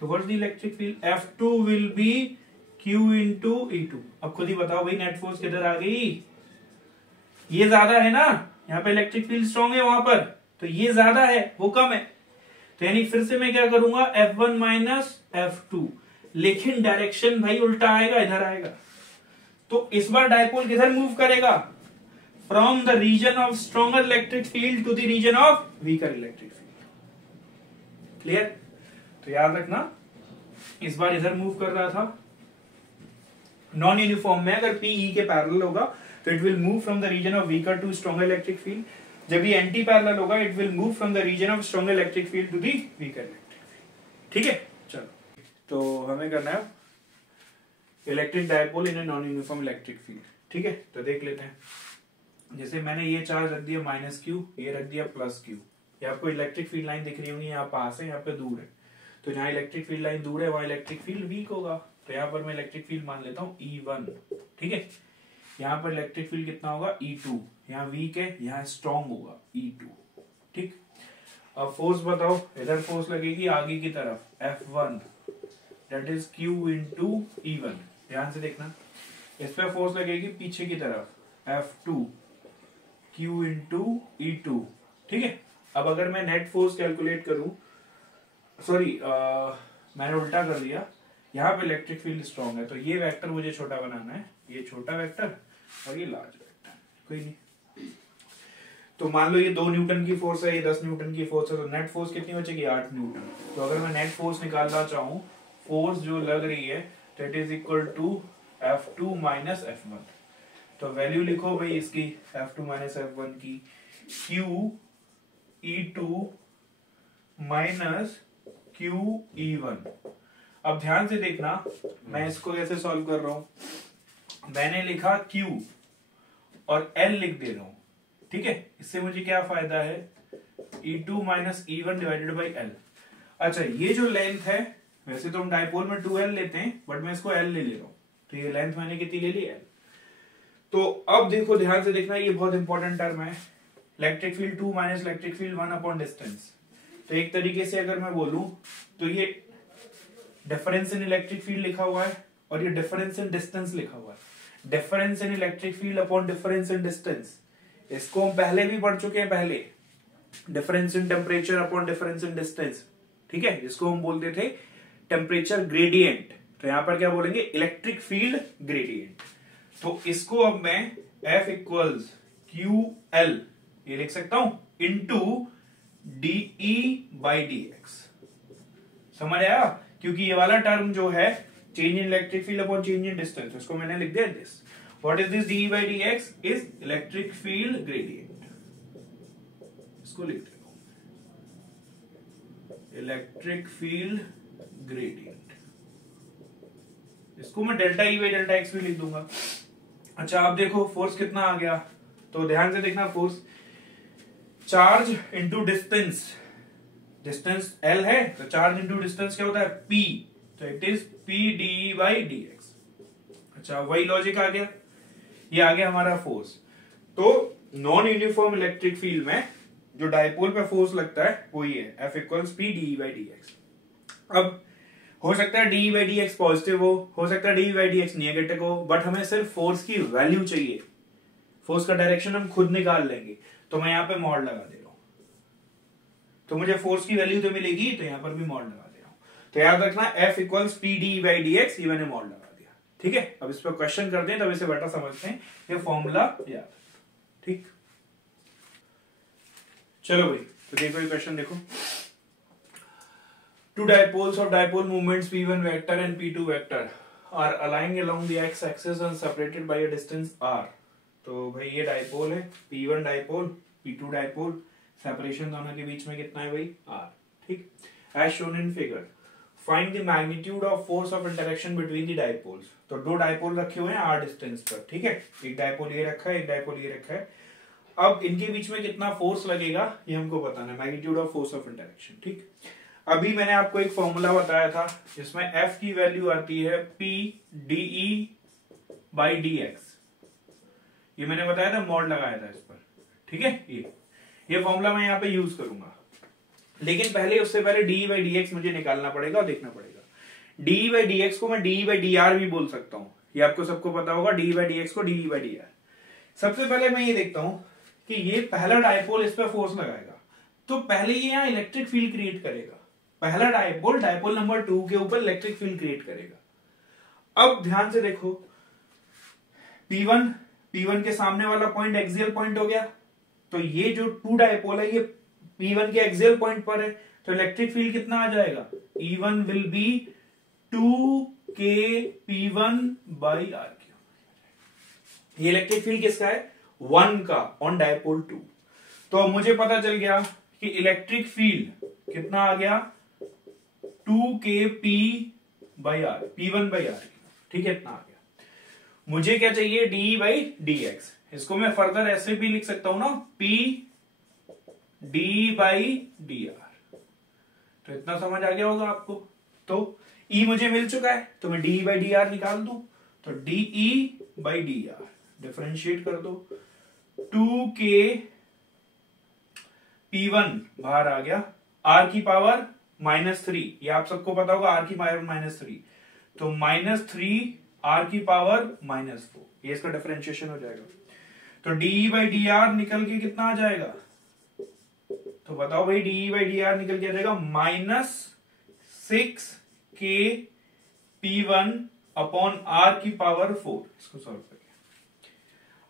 towards the electric field. F2 will be Q into E2। अब खुद ही बताओ भाई, नेट फोर्स किधर आ गई, ये ज्यादा है ना, यहाँ पे इलेक्ट्रिक फील्ड स्ट्रॉन्ग है, वहां पर तो ये ज्यादा है, वो कम है। तो यानी फिर से मैं क्या करूंगा, F1 माइनस F2, लेकिन डायरेक्शन भाई उल्टा आएगा, इधर आएगा। तो इस बार डायपोल किधर मूव करेगा, from the region of stronger electric field to the region of weaker electric field. Clear? तो याद रखना, इस बार इधर मूव कर रहा था नॉन यूनिफॉर्म में। अगर PE के पैरेलल होगा तो it will move from the region of weaker to stronger electric field. जब ये एंटी पैरेलल होगा, it will move from the region of stronger electric field to the weaker electric field. ठीक है, चलो, तो हमें करना है electric dipole in a non uniform electric field. ठीक है, तो देख लेते हैं। जैसे मैंने ये चार्ज रख दिया माइनस क्यू, ये रख दिया प्लस क्यू। ये आपको इलेक्ट्रिक फील्ड लाइन दिख रही होंगी, यहाँ पास है, यहाँ पे दूर है। तो जहां इलेक्ट्रिक फील्ड लाइन दूर है, वहां इलेक्ट्रिक फील्ड वीक होगा। तो यहाँ पर मैं इलेक्ट्रिक फील्ड मान लेता हूँ E1। ठीक है, यहाँ पर इलेक्ट्रिक फील्ड कितना होगा, E2। यहाँ वीक है, यहाँ स्ट्रॉन्ग होगा, E2। ठीक, अब फोर्स बताओ, इधर फोर्स लगेगी आगे की तरफ, F1 that is Q into E1। ध्यान से देखना, इस पे फोर्स लगेगी पीछे की तरफ, F2 Q इंटू E2। ठीक है, अब अगर मैं नेट फोर्स कैलकुलेट करूं, सॉरी मैंने उल्टा कर दिया, यहाँ पे इलेक्ट्रिक फील्ड स्ट्रॉन्ग है, तो ये वेक्टर मुझे छोटा बनाना है, ये छोटा वेक्टर और ये लार्ज वेक्टर, कोई नहीं। तो मान लो ये 2 न्यूटन की फोर्स है, ये 10 न्यूटन की फोर्स है, तो नेट फोर्स कितनी बचेगी, 8 न्यूटन। तो अगर मैं नेट फोर्स निकालना चाहूँ, फोर्स जो लग रही है that is equal to F2 minus F1। तो वैल्यू लिखो भाई इसकी, F2 माइनस F1 की, Q E2 minus Q E1। अब ध्यान से देखना, मैं इसको कैसे सॉल्व कर रहा हूं। मैंने लिखा Q और L लिख दे रहा हूं। ठीक है, इससे मुझे क्या फायदा है, E2 minus E1 divided by L। अच्छा, ये जो लेंथ है, वैसे तो हम डायपोल में 2L लेते हैं, बट मैं इसको L ले रहा हूं। तो ये लेंथ मैंने कितनी ले ली, L। तो अब देखो, ध्यान से देखना, ये बहुत इंपॉर्टेंट टर्म है, electric field 2 minus electric field 1 upon distance. तो एक तरीके से अगर मैं बोलूं तो ये डिफरेंस इन इलेक्ट्रिक फील्ड लिखा हुआ है और ये डिफरेंस इन डिस्टेंस लिखा हुआ है। Difference in electric field upon difference in distance, इसको हम पहले भी पढ़ चुके हैं, पहले difference in temperature upon difference in distance. ठीक है, जिसको हम बोलते थे टेम्परेचर ग्रेडियंट। तो यहां पर क्या बोलेंगे, इलेक्ट्रिक फील्ड ग्रेडियंट। तो इसको अब मैं F इक्वल्स QL ये लिख सकता हूं इंटू DE बाई DX। समझ आया? क्योंकि ये वाला टर्म जो है change in electric field upon change in distance, उसको मैंने लिख दिया this. What is this, DE by DX is electric field gradient. इसको लिख देता हूं, इलेक्ट्रिक फील्ड ग्रेडियंट। इसको मैं delta E by delta X भी लिख दूंगा। अच्छा, अब देखो फोर्स कितना आ गया, तो ध्यान से देखना, force charge into distance, distance L है तो चार्ज इंटू डिस्टेंस क्या होता है, P। तो it is P DE by DX। अच्छा, वही लॉजिक आ गया, ये आ गया हमारा फोर्स। तो नॉन यूनिफॉर्म इलेक्ट्रिक फील्ड में जो डायपोल पे फोर्स लगता है वो ये है, F equals P DE by DX। अब हो सकता है DE बाई DX पॉजिटिव हो सकता है DE बाई DX नेगेटिव हो, बट हमें सिर्फ फोर्स की वैल्यू चाहिए, फोर्स का डायरेक्शन हम खुद निकाल लेंगे। तो मैं यहाँ पे मॉड लगा दे रहा हूं, तो मुझे फोर्स की वैल्यू तो मिलेगी, तो यहाँ पर भी मॉड लगा दे रहा हूं। तो याद रखना F equals P DE by DX, ये मैंने मॉड लगा दिया। ठीक है, अब इस पर क्वेश्चन करते हैं, तब इसे बेटर समझते हैं, ये फॉर्मूला याद। ठीक, चलो भाई, तो देखो ये क्वेश्चन देखो। Two dipoles of dipole moments p1 vector and p2 vector are lying along the x-axis and separated by a distance r. तो भाई ये डाइपोल है, p1 dipole, p2 dipole, separation दोनों के बीच में कितना है भाई r, ठीक। As shown in figure, find the magnitude of force of interaction between the dipoles. तो दो डाइपोल रखे हुए हैं r डिस्टेंस पर, ठीक है, एक डाइपोल ये रखा है, एक डाइपोल ये रखा है। अब इनके बीच में कितना फोर्स लगेगा ये हमको बताना है, magnitude of force of interaction, ठीक। अभी मैंने आपको एक फॉर्मूला बताया था जिसमें F की वैल्यू आती है P dE/dx, ये मैंने बताया था, मॉड लगाया था इस पर, ठीक है। ये फॉर्मूला मैं यहाँ पे यूज करूंगा, लेकिन पहले उससे पहले dE/dx मुझे निकालना पड़ेगा और देखना पड़ेगा। dE/dx को मैं dE/dr भी बोल सकता हूँ, ये आपको सबको पता होगा, dE/dx को dE/dr। सबसे पहले मैं ये देखता हूं कि ये पहला डायपोल इस पर फोर्स लगाएगा, तो पहले ये यहाँ इलेक्ट्रिक फील्ड क्रिएट करेगा। पहला डायपोल, डायपोल नंबर 2 के ऊपर इलेक्ट्रिक फील्ड क्रिएट करेगा। अब ध्यान से देखो, P1 के सामने वाला पॉइंट एक्सियल पॉइंट हो गया, तो ये जो 2 डायपोल है ये P1 के एक्सियल पॉइंट पर है, तो इलेक्ट्रिक फील्ड कितना आ जाएगा, E1 विल बी 2kP1/r3। ये इलेक्ट्रिक फील्ड किसका है, 1 का, ऑन डायपोल 2। तो अब मुझे पता चल गया कि इलेक्ट्रिक फील्ड कितना आ गया, 2kP/r, P1/r, ठीक है, इतना आ गया। मुझे क्या चाहिए, dE/dx। इसको मैं फर्दर ऐसे भी लिख सकता हूं ना, P dE/dr। तो इतना समझ आ गया होगा आपको। तो E मुझे मिल चुका है, तो मैं dE/dr निकाल दूं, तो dE/dr डिफरेंशिएट कर दो, 2k P1 बाहर आ गया, r की पावर -3, ये आप सबको पता होगा, r की पावर -3, तो -3 r की पावर -4, ये इसका डिफरेंशिएशन हो जाएगा। तो dE/dr निकल के कितना आ जाएगा, तो बताओ भाई, dE/dr निकल के आ जाएगा -6k P1/r की पावर 4। इसको सॉल्व करके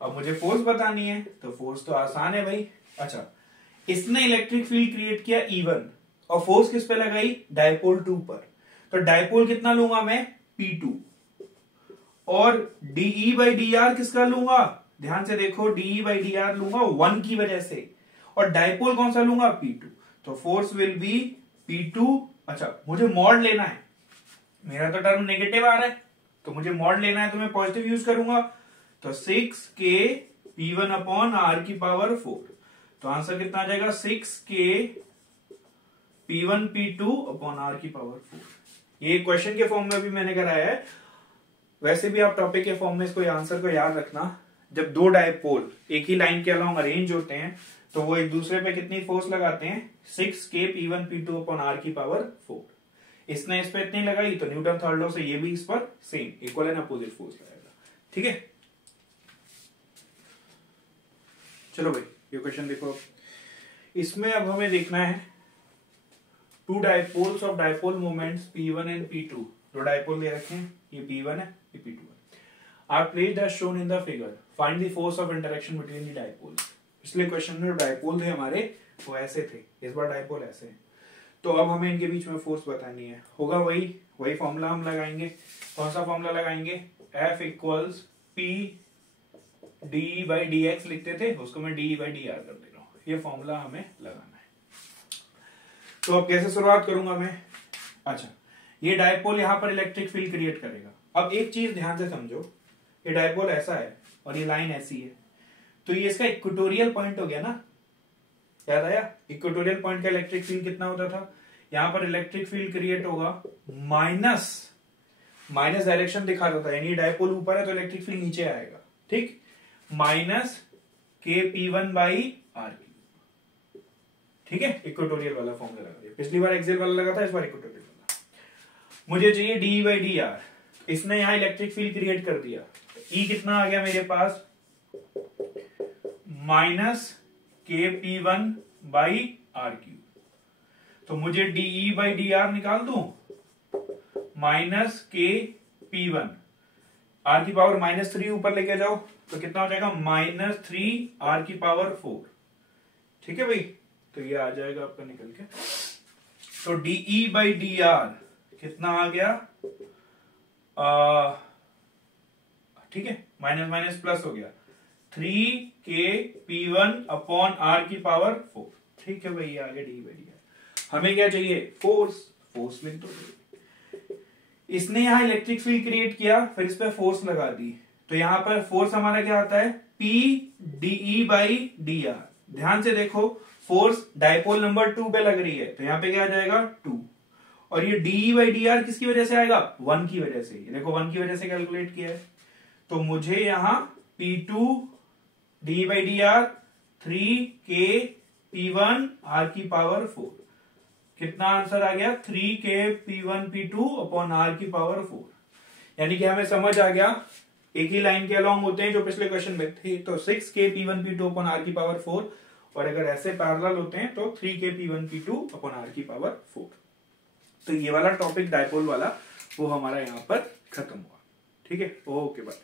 अब मुझे फोर्स बतानी है, तो फोर्स तो आसान है भाई। अच्छा, इसने इलेक्ट्रिक फील्ड क्रिएट किया E1 और फोर्स किस पे लगाई, डायपोल 2 पर, तो डायपोल कितना लूंगा मैं, P2, और dE/dr किसका लूंगा, ध्यान से देखो, dE/dr लूंगा 1 की वजह से, और डायपोल कौन सा लूंगा, P2, तो फोर्स विल बी P2। अच्छा, मुझे मॉड लेना है, मेरा तो टर्म नेगेटिव आ रहा है, तो मुझे मॉड लेना है, तो मैं पॉजिटिव यूज करूंगा, तो 6k P1/r की पावर 4। तो आंसर कितना आ जाएगा, 6k P1P2/r की पावर 4। ये क्वेश्चन के फॉर्म में भी मैंने कराया है, वैसे भी आप टॉपिक के फॉर्म में इसको आंसर को याद रखना। जब दो डायपोल एक ही लाइन के अलोंग अरेंज होते हैं, तो वो एक दूसरे पे कितनी फोर्स लगाते हैं, 6k P1P2/r की पावर 4। इसने इस पे इतनी लगाई, तो न्यूटन थर्ड लॉ से ये भी इस पर same equal and opposite force लगाएगा, ठीक है। चलो भाई, ये क्वेश्चन देखो, इसमें अब हमें देखना है 2 dipoles of dipole moments P1 and P2। दो डायपोल दे रखे हैं, ये P1 है, ये P2 है, are placed as shown in the figure, find the force of interaction between the dipoles. पिछले क्वेश्चन में डायपोल थे हमारे, वो ऐसे थे, इस बार डायपोल ऐसे हैं, तो अब हमें इनके बीच में फोर्स बतानी है। होगा वही फॉर्मूला हम लगाएंगे। कौन सा फॉर्मूला लगाएंगे, F इक्वल्स P dE/dx लिखते थे, उसको मैं dE/dr कर दे रहा हूं, ये फॉर्मूला हमें लगाना है। तो अब कैसे शुरुआत करूंगा मैं, अच्छा, ये डायपोल यहां पर इलेक्ट्रिक फील्ड क्रिएट करेगा। अब एक चीज ध्यान से समझो, ये डायपोल ऐसा है और ये लाइन ऐसी है, तो ये इसका इक्वेटोरियल पॉइंट हो गया ना, याद आया, इक्वेटोरियल पॉइंट का इलेक्ट्रिक फील्ड कितना होता था, यहां पर इलेक्ट्रिक फील्ड क्रिएट होगा माइनस डायरेक्शन दिखाता था, यानी डायपोल ऊपर है तो इलेक्ट्रिक फील्ड नीचे आएगा, ठीक, -kP1/r3, ठीक है। इक्वेटोरियल वाला फॉर्मूला लगा दिया, पिछली बार एक्सियल वाला लगा था, इस बार इक्वेटोरियल वाला। मुझे चाहिए dE/dr, इसने यहां इलेक्ट्रिक फील्ड क्रिएट कर दिया, E कितना आ गया मेरे पास, -kP1/r3। तो मुझे dE/dr निकाल दूं, -kP1, r की पावर -3 ऊपर लेके जाओ, तो कितना हो जाएगा, -3 r की पावर 4, ठीक है भाई। तो ये आ जाएगा आपका निकल के। तो डीई बाई डी आर कितना आ गया, ठीक है, माइनस माइनस प्लस हो गया 3k p1 अपॉन आर की पावर 4। ठीक है भाई, ये आगे डी बाई डी आर। हमें क्या चाहिए, फोर्स लिख दो। इसने यहां इलेक्ट्रिक फील्ड क्रिएट किया, फिर इस पे फोर्स लगा दी, तो यहां पर फोर्स हमारा क्या आता है, P D E by D R. ध्यान से देखो, फोर्स डायपोल नंबर 2 पे लग रही है, तो यहां पे क्या आ जाएगा 2, और ये डीई बाई डी आर किसकी वजह से आएगा, 1 की वजह से। देखो 1 की वजह से कैलकुलेट किया है, तो मुझे यहां P2 D by D R 3k P1 R की पावर 4, कितना आंसर आ गया 3k P1 P2 upon are की पावर 4। यानी कि हमें समझ आ गया, एक ही लाइन के अलॉन्ग होते हैं जो पिछले क्वेश्चन में थे, तो 6k P1 P2 upon are की पावर 4, और अगर ऐसे पैरेलल होते हैं तो 3k P1 P2 upon are की पावर 4। तो ये वाला टॉपिक डायपोल वाला वो हमारा यहाँ पर खत्म हुआ। ठीक है, ओके बाय।